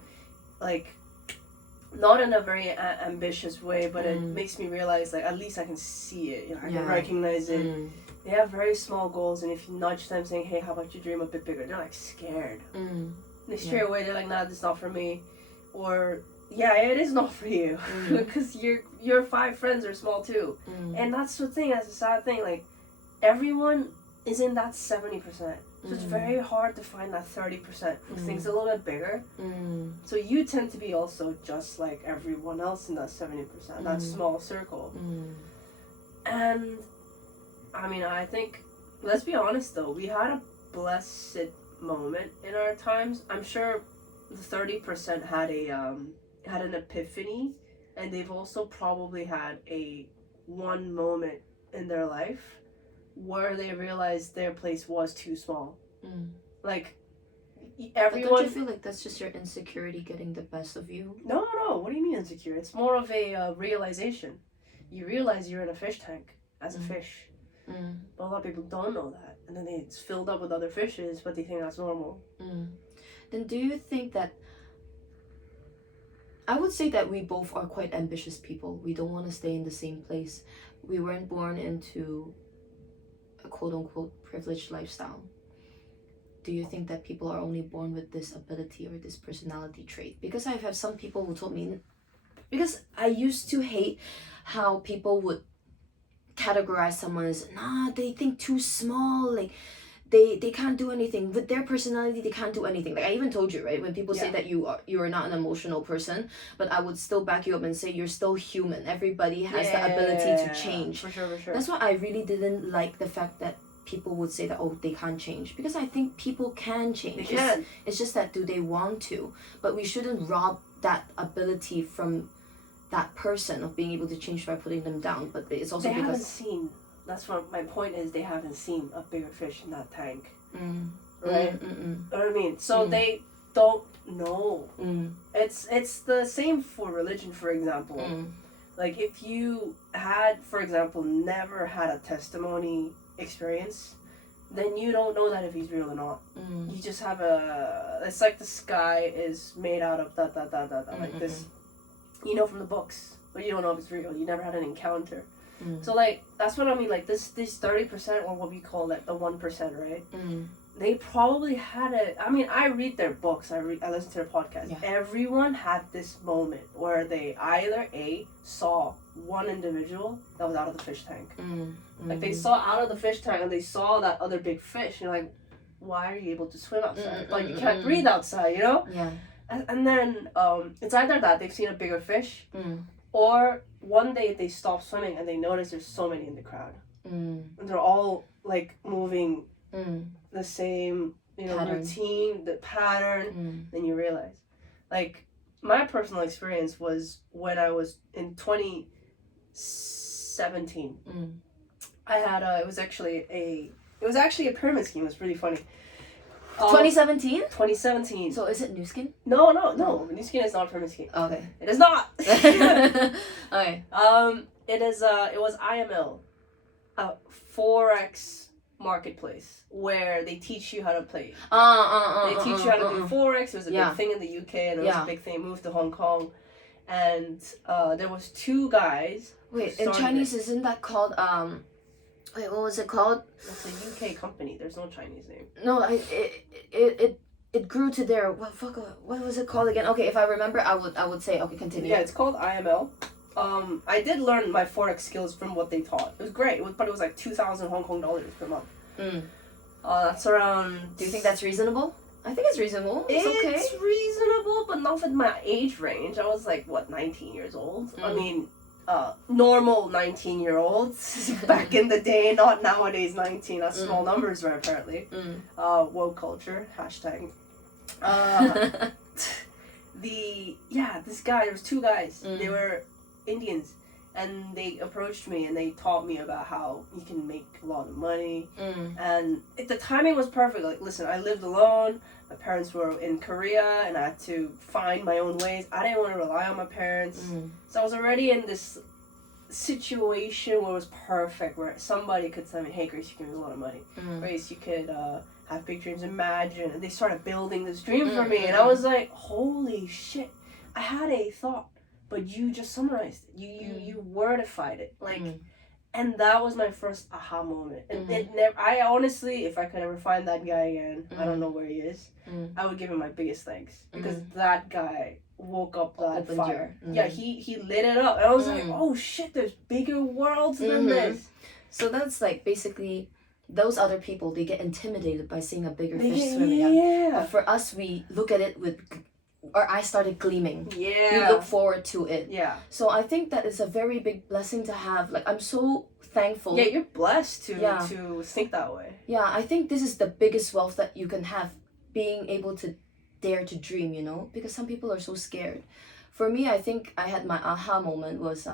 not in a very ambitious way, but it makes me realize, like, at least I can see it, you know, I can recognize it. They have very small goals, and if you nudge them saying, hey, how about you dream a bit bigger, they're like scared. They straight away, they're like, nah, this is not for me. Or, yeah, it is not for you, because your 5 friends are small too. And that's the thing, that's a sad thing, like, everyone is in that 70%. So it's very hard to find that 30% who thinks a little bit bigger. So you tend to be also just like everyone else in that 70%, that small circle. And I mean, I think, let's be honest though, we had a blessed moment in our times. I'm sure the 30% had an epiphany, and they've also probably had one moment in their life where they realized their place was too small. Like, everyone... But don't you feel like that's just your insecurity getting the best of you? No. What do you mean insecure? It's more of a realization. You realize you're in a fish tank as a fish. But a lot of people don't know that. And then it's filled up with other fishes, but they think that's normal. Then do you think that... I would say that we both are quite ambitious people. We don't want to stay in the same place. We weren't born into a quote-unquote privileged lifestyle. Do you think that people are only born with this ability or this personality trait? Because I have some people who told me... Because I used to hate how people would categorize someone as, nah, they think too small, like, they can't do anything. With their personality, they can't do anything. Like, I even told you, right? When people say that you are not an emotional person, but I would still back you up and say you're still human. Everybody has the ability to change. For sure. That's why I really didn't like the fact that people would say that, oh, they can't change. Because I think people can change. They can. It's just that, do they want to? But we shouldn't rob that ability from that person of being able to change by putting them down. But it's also because... haven't seen... That's what my point is. They haven't seen a bigger fish in that tank, right? You know what I mean? So they don't know. It's the same for religion, for example. Like, if you had, for example, never had a testimony experience, then you don't know that if he's real or not. You just have it's like the sky is made out of like this, you know, from the books, but you don't know if it's real. You never had an encounter. So, like, that's what I mean, like, this 30%, or what we call, like, the 1%, right? They probably had it. I mean, I read their books, I listen to their podcasts. Everyone had this moment where they either saw one individual that was out of the fish tank. Like, they saw out of the fish tank, and they saw that other big fish, and you're like, why are you able to swim outside? Like, you can't breathe outside, you know? And then, it's either that they've seen a bigger fish, or one day they stop swimming and they notice there's so many in the crowd. And they're all, like, moving the same, you know, routine, the pattern. Then you realize. Like, my personal experience was when I was in 2017. I had it was actually a pyramid scheme. It was really funny. 2017? 2017. So is it New Skin? No. New Skin is not a pyramid scheme. Okay. It is not. Okay. It was IML, a Forex marketplace where they teach you how to play. They teach you how to do Forex. It was a big thing in the UK, and it was a big thing. It moved to Hong Kong, and there was 2 guys. Wait, in Chinese, isn't that called Wait, what was it called? It's a UK company. There's no Chinese name. No, it grew to there. What was it called again? Okay, if I remember, I would say. Okay, continue. Yeah, it's called IML. I did learn my Forex skills from what they taught. It was great, but it was like 2,000 Hong Kong dollars per month. That's around... Do you think that's reasonable? I think it's reasonable. It's okay. It's reasonable, but not with my age range. I was like, 19 years old? I mean... normal 19-year-olds back in the day, not nowadays 19. That's small numbers, right? Apparently. Woke culture, hashtag. This guy, there was 2 guys. They were Indians, and they approached me and they taught me about how you can make a lot of money. And the timing was perfect. Like, listen, I lived alone. My parents were in Korea, and I had to find my own ways. I didn't want to rely on my parents. So I was already in this situation where it was perfect, where somebody could tell me, hey, Grace, you can make a lot of money. Grace, you could have big dreams, imagine. And they started building this dream for me. And I was like, holy shit. I had a thought. but you just summarized it. You wordified it. Like, and that was my first aha moment. And it never. I honestly, if I could ever find that guy again, I don't know where he is. I would give him my biggest thanks because that guy woke up that fire. Yeah, he lit it up, and I was like, oh shit, there's bigger worlds than this. So that's like basically those other people, they get intimidated by seeing a bigger fish swimming. Yeah. But for us, we look at it with our eyes started gleaming. Yeah. We look forward to it. Yeah. So I think that is a very big blessing to have. Like, I'm so thankful. Yeah, you're blessed to think that way. Yeah, I think this is the biggest wealth that you can have, being able to dare to dream, you know? Because some people are so scared. For me, I think I had my aha moment was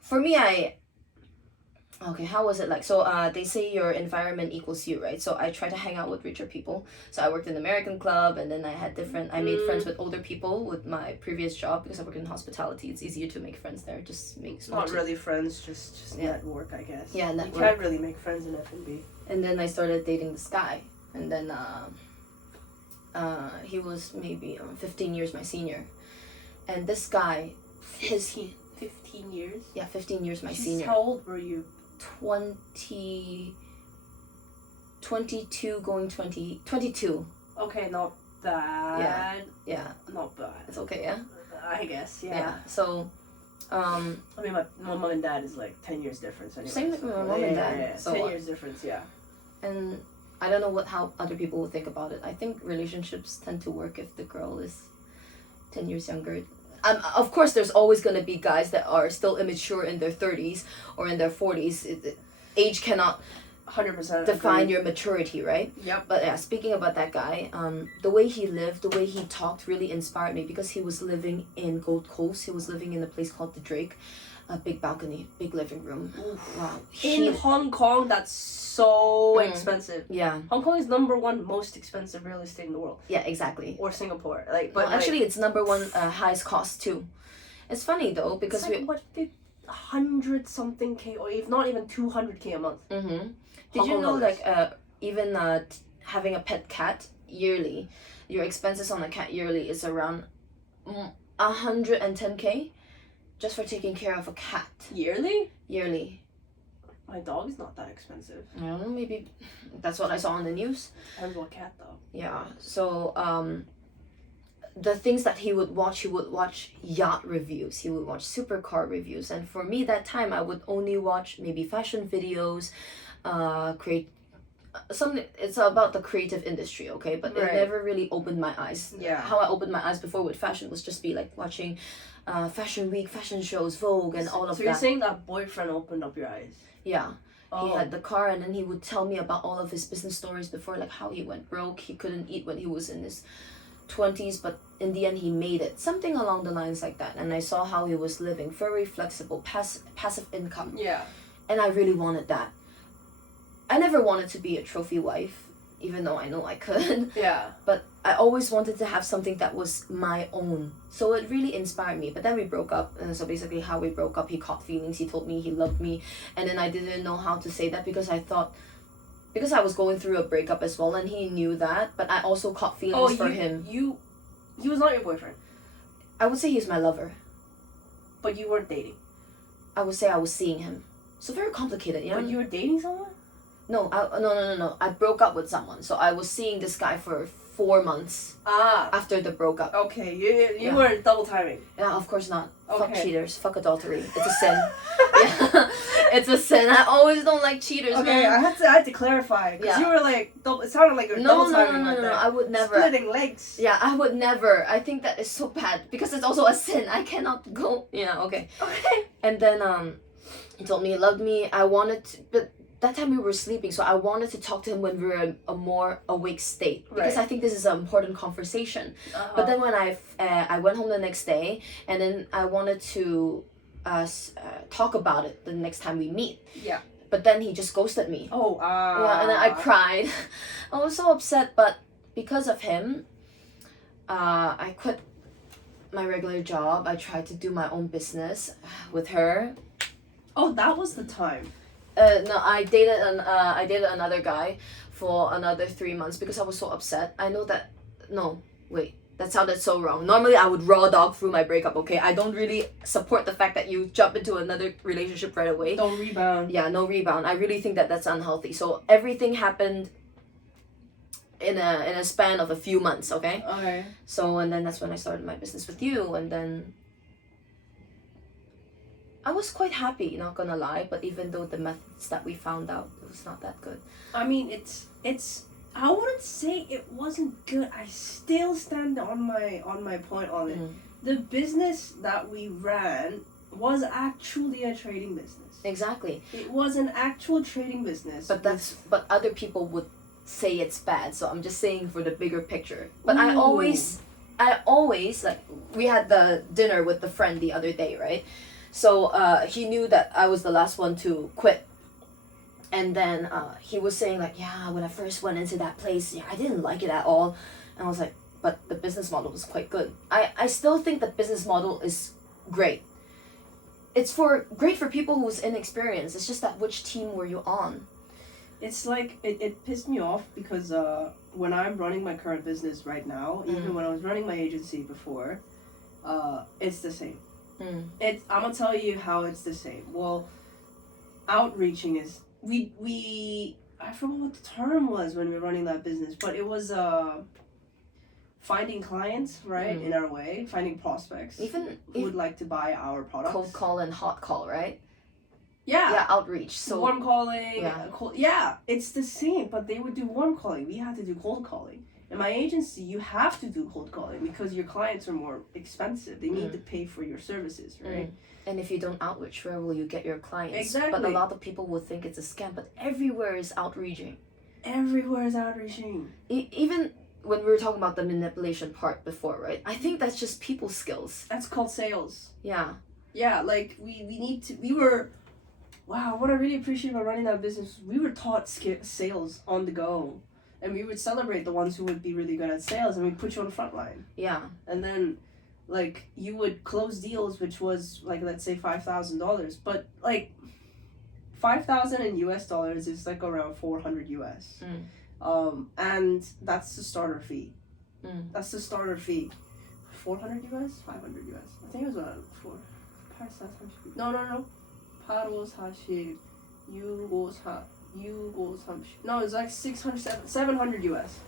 for me, okay, how was it like? So they say your environment equals you, right? So I try to hang out with richer people. So I worked in the American club, and then I made friends with older people with my previous job because I work in hospitality. It's easier to make friends there. Just make not really friends, just network, I guess. Yeah, network. You can't really make friends in F&B. And then I started dating this guy, and then he was maybe 15 years my senior, and this guy, 15 years. Yeah, 15 years my senior. How old were you? 22 going 22. Okay, not bad. Yeah. Not bad. It's okay, yeah? I guess, yeah. So, I mean, my mom and dad is like 10 years difference anyway. Same with my mom and dad. Yeah. So 10 years difference, yeah. And I don't know how other people will think about it. I think relationships tend to work if the girl is 10 years younger. Of course, there's always going to be guys that are still immature in their 30s or in their 40s. Age cannot 100% define agree. your maturity, right? Yep. But yeah, speaking about that guy, the way he lived, the way he talked really inspired me because he was living in Gold Coast. He was living in a place called the Drake. A big balcony, big living room. Oof. Wow. In Hong Kong, that's so expensive. Yeah. Hong Kong is #1 most expensive real estate in the world. Yeah, exactly. Or Singapore. But well, actually, it's #1 highest cost too. It's funny though because it's like, 100 something K, or if not even 200K a month. Mm-hmm. Did you know like even having a pet cat yearly, your expenses on a cat yearly is around 110K, just for taking care of a cat. Yearly. My dog is not that expensive. I don't know, maybe that's what I saw on the news. Depends what cat though. Yeah. So the things that he would watch yacht reviews, he would watch supercar reviews, and for me that time I would only watch maybe fashion videos, it's about the creative industry, okay, but it never really opened my eyes. Yeah. How I opened my eyes before with fashion was just be like watching Fashion Week, fashion shows, Vogue, and all of that. So you're saying that boyfriend opened up your eyes? Yeah. He had the car, and then he would tell me about all of his business stories before, like how he went broke, he couldn't eat when he was in his 20s, but in the end he made it, something along the lines like that. And I saw how he was living, very flexible, passive income. Yeah. And I really wanted that. I never wanted to be a trophy wife, even though I know I could. Yeah. But I always wanted to have something that was my own. So it really inspired me. But then we broke up. And so basically how we broke up, he caught feelings. He told me he loved me. And then I didn't know how to say that because I thought, because I was going through a breakup as well, and he knew that. But I also caught feelings for him. He was not your boyfriend? I would say he's my lover. But you weren't dating? I would say I was seeing him. So very complicated, you know? But you were dating someone? No. I broke up with someone. So I was seeing this guy for 4 months after the breakup. Okay, you weren't double timing. Yeah, of course not. Okay. Fuck cheaters. Fuck adultery. It's a sin. Yeah. It's a sin. I always don't like cheaters, okay, man. I had to clarify. Because you were like, it sounded like you're double timing. No, I would never. Splitting legs. Yeah, I would never. I think that is so bad. Because it's also a sin. I cannot go. Yeah, okay. Okay. And then he told me he loved me. I wanted to, but that time we were sleeping, so I wanted to talk to him when we were in a more awake state, because I think this is an important conversation. But then when I went home the next day, and then I wanted to talk about it the next time we meet. Yeah. But then he just ghosted me. Oh. Yeah, and then I cried. I was so upset, but because of him, I quit my regular job. I tried to do my own business with her. Oh, that was the time. No, I dated another guy for another 3 months because I was so upset. I know that, no, wait, That sounded so wrong. Normally, I would raw dog through my breakup, okay? I don't really support the fact that you jump into another relationship right away. Don't rebound. Yeah, no rebound. I really think that that's unhealthy. So everything happened in a span of a few months, okay? Okay. So, and then that's when I started my business with you, and then I was quite happy, not gonna lie, but even though the methods that we found out, it was not that good. I mean, it's I wouldn't say it wasn't good. I still stand on my point on it. The business that we ran was actually a trading business. Exactly. It was an actual trading business. But other people would say it's bad, so I'm just saying for the bigger picture. But Ooh. I always like, we had the dinner with the friend the other day, right? So he knew that I was the last one to quit. And then he was saying like, yeah, when I first went into that place, yeah, I didn't like it at all. And I was like, but the business model was quite good. I still think the business model is great. It's great for people who's inexperienced. It's just that which team were you on? It's like, it pissed me off because when I'm running my current business right now, even when I was running my agency before, it's the same. I'm gonna tell you how it's the same. Well, outreaching is, I forgot what the term was when we were running that business, but it was finding clients, right? In our way, finding prospects Even who would like to buy our products. Cold call and hot call, right? Yeah. Yeah, outreach. So warm calling. Yeah. It's the same, but they would do warm calling. We had to do cold calling. In my agency, you have to do cold calling because your clients are more expensive. They need to pay for your services, right? And if you don't outreach, where will you get your clients? Exactly. But a lot of people will think it's a scam, but everywhere is outreaching. Everywhere is outreaching. Even when we were talking about the manipulation part before, right? I think that's just people skills. That's called sales. Yeah. Yeah, like wow, what I really appreciate about running that business, we were taught sales on the go. And we would celebrate the ones who would be really good at sales, and we'd put you on the front line. Yeah. And then, like, you would close deals, which was, like, let's say $5,000. But, like, 5,000 in US dollars is, like, around 400 US. And that's the starter fee. That's the starter fee. 400 US? 500 US. I think it was around 4. No. 840, 640, no, it's like 600, 700 US.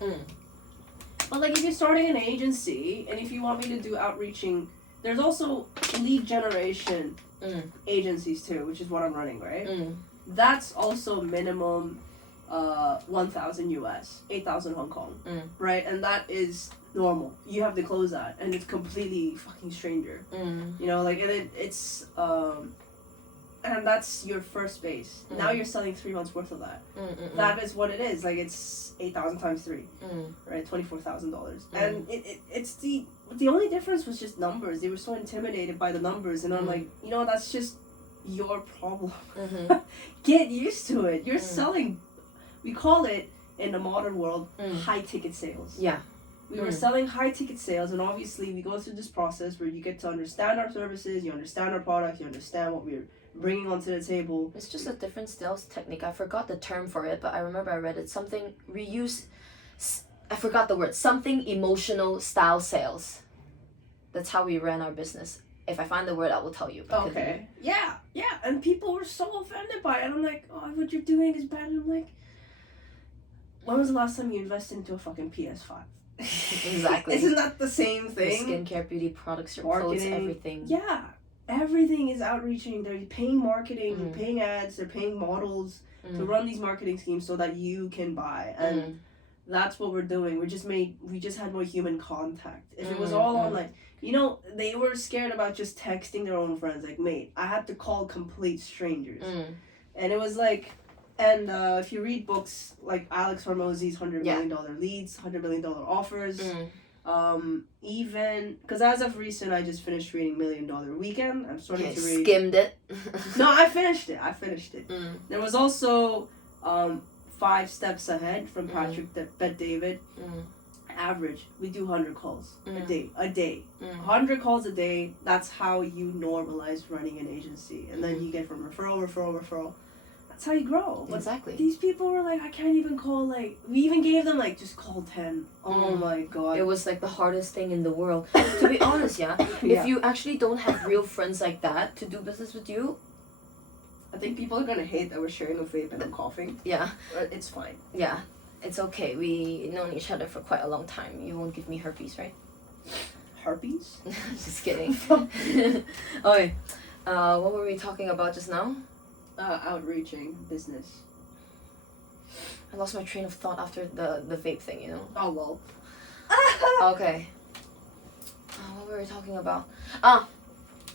But like if you're starting an agency and if you want me to do outreaching, there's also lead generation agencies too, which is what I'm running, right? That's also minimum 1,000 US, 8,000 Hong Kong, right? And that is normal. You have to close that, and it's completely fucking stranger. You know, like, and it's and that's your first base. Now you're selling 3 months worth of that. That is what it is. Like, it's 8,000 times 3, right? $24,000. And it's the only difference was just numbers. They were so intimidated by the numbers, and I'm like, you know, that's just your problem. Get used to it. You're selling. We call it in the modern world high ticket sales. Yeah. We were selling high ticket sales, and obviously we go through this process where you get to understand our services, you understand our products, you understand what we're bringing onto the table. It's just a different sales technique. I forgot the term for it, but I remember I read it. I forgot the word. Something emotional style sales. That's how we ran our business. If I find the word, I will tell you. Okay. Yeah. And people were so offended by it. I'm like, oh, what you're doing is bad. And I'm like, when was the last time you invested into a fucking PS5? Exactly. Isn't that the same thing? Your skincare, beauty products, your marketing, clothes, everything. Yeah. Everything is outreaching. They're paying marketing, they're paying ads, they're paying models to run these marketing schemes so that you can buy. And that's what we're doing. We just had more human contact. If it was all online, you know, they were scared about just texting their own friends. Like, mate, I had to call complete strangers. And it was like, and if you read books like Alex Hormozy's $100 million leads, $100 million offers, even because as of recent, I just finished reading $1 Million Weekend. I'm starting to read. Skimmed it. No, I finished it. There was also 5 Steps Ahead from Patrick Bet-David. Average, we do 100 calls a day. 100 calls a day. That's how you normalize running an agency, and then you get from referral. that's how you grow. But exactly. these people were like, I can't even call, like, we even gave them, like, just call 10. Oh my god. It was like the hardest thing in the world. To be honest, yeah. If you actually don't have real friends like that to do business with you, I think people are gonna hate that we're sharing a vape and I'm coughing. Yeah. But it's fine. Yeah. It's okay. We known each other for quite a long time. You won't give me herpes, right? Herpes? Just kidding. Okay. What were we talking about just now? Outreaching business. I lost my train of thought after the vape thing, you know? Oh, well. Okay. What were we talking about?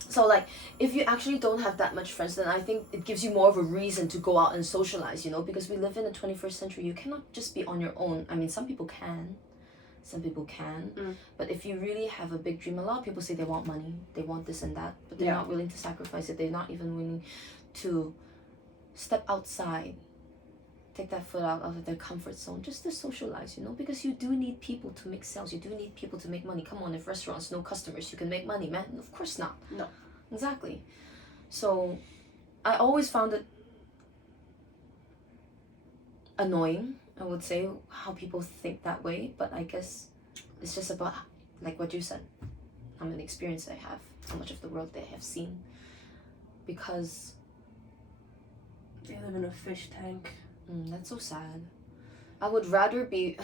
So like, if you actually don't have that much friends, then I think it gives you more of a reason to go out and socialize, you know? Because we live in the 21st century. You cannot just be on your own. I mean, some people can. But if you really have a big dream, a lot of people say they want money, they want this and that, but they're not willing to sacrifice it. They're not even willing to step outside, take that foot out of their comfort zone just to socialize, you know? Because you do need people to make sales. You do need people to make money. Come on, if restaurants, no customers, you can make money, man. Of course not. No. Exactly. So I always found it annoying, I would say, how people think that way, but I guess it's just about, like what you said, how many experience they have, how much of the world they have seen, because they live in a fish tank. That's so sad. I would rather be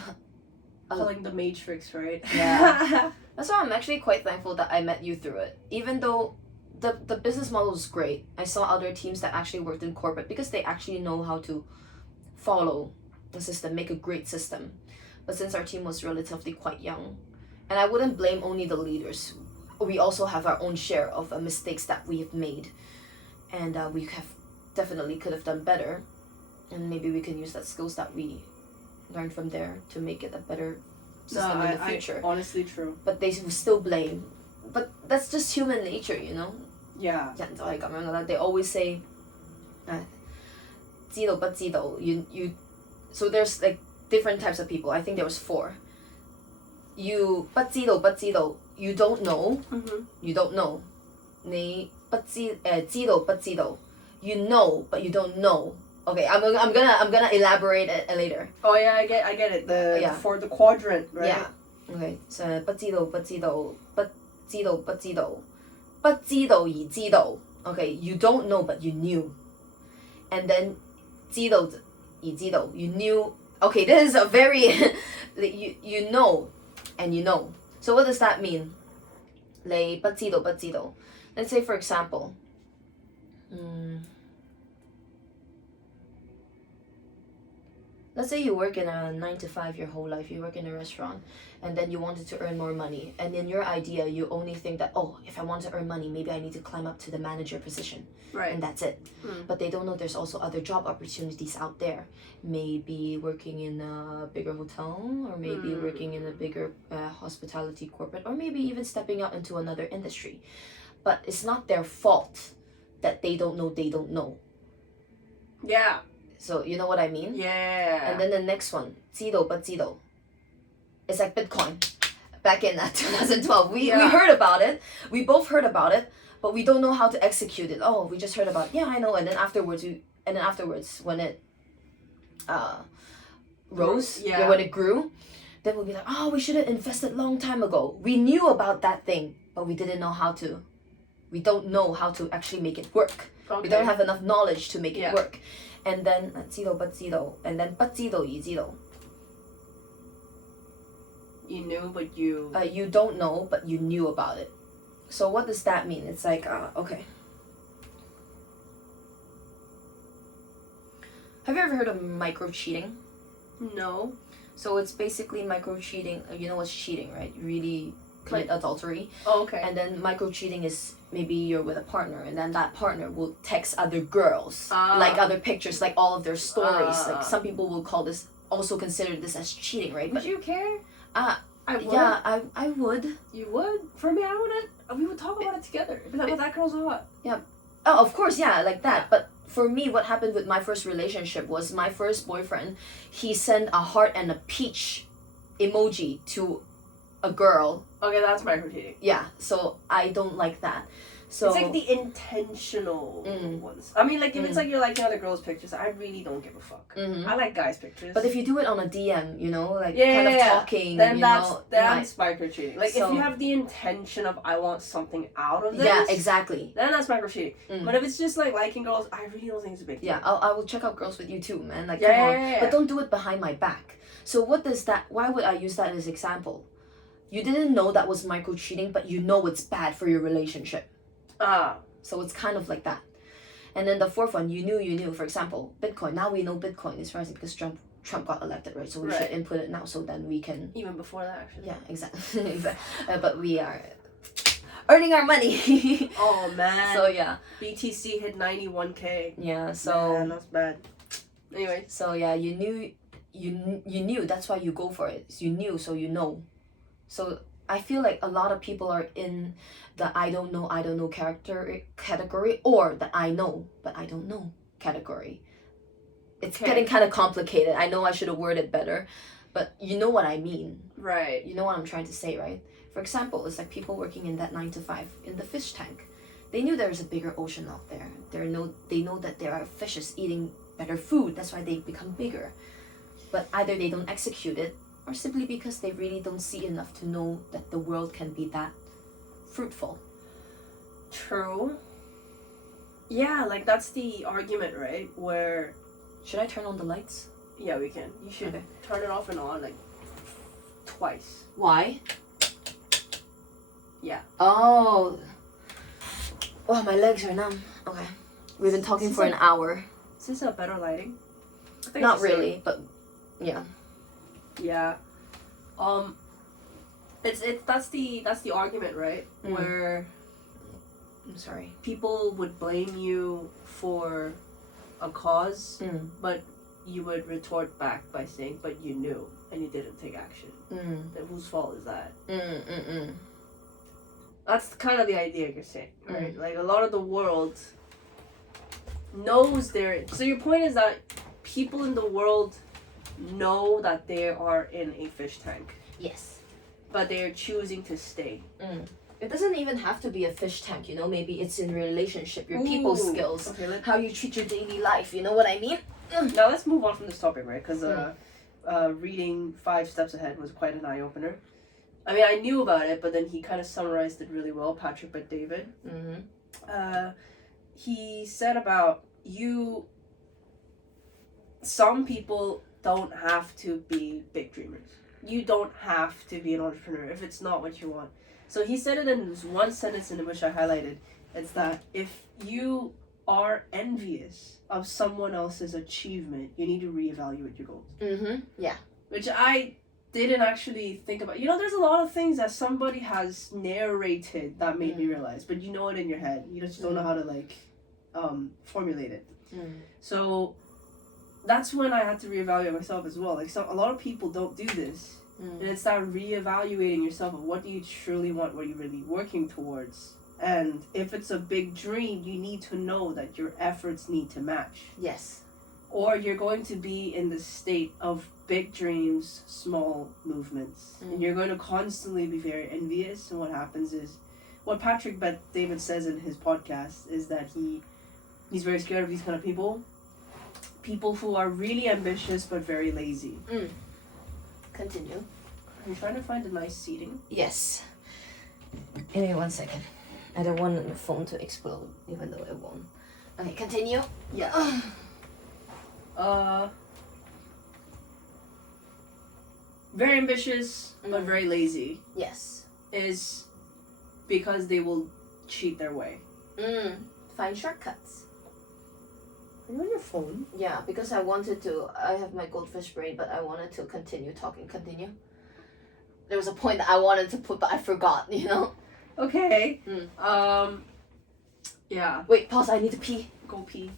pulling the matrix, right? Yeah. That's why I'm actually quite thankful that I met you through it, even though the business model is great. I saw other teams that actually worked in corporate because they actually know how to follow the system, make a great system. But since our team was relatively quite young, and I wouldn't blame only the leaders, we also have our own share of mistakes that we have made, and we have definitely could have done better, and maybe we can use that skills that we learned from there to make it a better system in the future. Honestly, true. But they still blame. But that's just human nature, you know? Yeah. They always say, 知道不知道, you so there's like different types of people. I think there was 4. You 不知道不知道, you don't know. You don't know. 你不知道不知道, you know but you don't know. Okay, I'm gonna elaborate it later. Oh yeah, I get it. For the quadrant, right? Yeah. Okay, so 不知道不知道不知道不知道不知道而知道. Okay, you don't know but you knew. And then 知道而知道, you knew. Okay, this is a very you know and you know. So what does that mean? 你不知道不知道. Let's say for example, let's say you work in a 9 to 5 your whole life, you work in a restaurant, and then you wanted to earn more money, and in your idea you only think that, oh, if I want to earn money, maybe I need to climb up to the manager position, right? And that's it. But they don't know there's also other job opportunities out there, maybe working in a bigger hotel, or maybe working in a bigger hospitality corporate, or maybe even stepping out into another industry. But it's not their fault that they don't know. Yeah. So you know what I mean? Yeah. And then the next one, 知道不知道. It's like Bitcoin. Back in 2012, we heard about it. We both heard about it, but we don't know how to execute it. Oh, we just heard about it. Yeah, I know. And then afterwards, when it rose, when it grew, then we'll be like, oh, we should have invested long time ago. We knew about that thing, but we didn't know how to. We don't know how to actually make it work. Okay. We don't have enough knowledge to make it work. And then 知道不知道, and then 不知道而知道. You knew, but you... you don't know, but you knew about it. So what does that mean? It's like, okay. Have you ever heard of micro-cheating? No. So it's basically micro-cheating. You know what's cheating, right? You really commit adultery. Oh, okay. And then micro-cheating is maybe you're with a partner, and then that partner will text other girls, like other pictures, like all of their stories. Like some people will call this, also consider this as cheating, right? Would you care? I would. Yeah, I would. You would? For me, I wouldn't. We would talk about it together. Be like, oh, that girl's hot. Yeah. Oh, of course, yeah, like that. But for me, what happened with my first relationship was my first boyfriend, he sent a heart and a peach emoji to a girl. Okay, that's micro-cheating. Yeah, so I don't like that. So it's like the intentional ones. I mean, like if it's like you're liking other girls' pictures, I really don't give a fuck. I like guys' pictures. But if you do it on a DM, you know, like talking, then that's micro cheating. Like if you have the intention of I want something out of this, yeah, exactly. Then that's micro cheating. But if it's just like liking girls, I really don't think it's a big deal. Yeah, I will check out girls with you too, man. Like come on, but don't do it behind my back. So what does that? Why would I use that as example? You didn't know that was micro cheating, but you know it's bad for your relationship. So it's kind of like that. And then the fourth one, you knew. For example, Bitcoin. Now we know Bitcoin is rising because Trump got elected, right? So we should input it now, so then we can. Even before that, actually. Yeah, exactly. But we are earning our money. Oh man. So yeah. BTC hit 91K. Yeah. So. Man, that's bad. Anyway. So yeah, you knew. That's why you go for it. You knew, so you know. So I feel like a lot of people are in the I don't know category or the I know but I don't know category. It's getting kind of complicated. I know I should have worded better, but you know what I mean. Right. You know what I'm trying to say, right? For example, it's like people working in that 9 to 5 in the fish tank. They knew there's a bigger ocean out there. They know that there are fishes eating better food. That's why they become bigger. But either they don't execute it, or simply because they really don't see enough to know that the world can be that fruitful. True. Yeah, like that's the argument, right? Where... Should I turn on the lights? Yeah, we can. You should turn it off and on, like, twice. Why? Yeah. Oh, my legs are numb. Okay. We've been talking for an hour. Is this a better lighting? Not really, but yeah. Yeah. That's the argument, right? Where I'm sorry. People would blame you for a cause, but you would retort back by saying, but you knew and you didn't take action. Then whose fault is that? That's kind of the idea you're saying, right? Like a lot of the world knows so your point is that people in the world know that they are in a fish tank. Yes. But they're choosing to stay. It doesn't even have to be a fish tank, you know? Maybe it's in relationship, your people skills, how you treat your daily life, you know what I mean? Now let's move on from this topic, right? Because reading 5 Steps Ahead was quite an eye-opener. I mean, I knew about it, but then he kind of summarized it really well, Patrick Bet-David. He said about some people don't have to be big dreamers. You don't have to be an entrepreneur if it's not what you want. So he said it in one sentence in which I highlighted. It's that if you are envious of someone else's achievement, you need to reevaluate your goals. Yeah. Which I didn't actually think about. You know, there's a lot of things that somebody has narrated that made me realize, but you know it in your head. You just don't know how to like formulate it. So that's when I had to reevaluate myself as well. Like a lot of people don't do this. And it's that reevaluating yourself of what do you truly want, what are you really working towards. And if it's a big dream, you need to know that your efforts need to match. Yes. Or you're going to be in the state of big dreams, small movements. And you're going to constantly be very envious. And what happens is, what Patrick Bet-David says in his podcast is that he's very scared of these kind of people. People who are really ambitious but very lazy. Continue. I'm trying to find a nice seating. Yes. Give me 1 second. I don't want the phone to explode, even though it won't. Okay, continue. Yeah. Very ambitious but very lazy. Yes. Is because they will cheat their way. Find shortcuts. Are you on your phone? Yeah, because I have my goldfish brain, but I wanted to continue talking. Continue. There was a point that I wanted to put, but I forgot, you know? Okay. Yeah. Wait, pause, I need to pee. Go pee.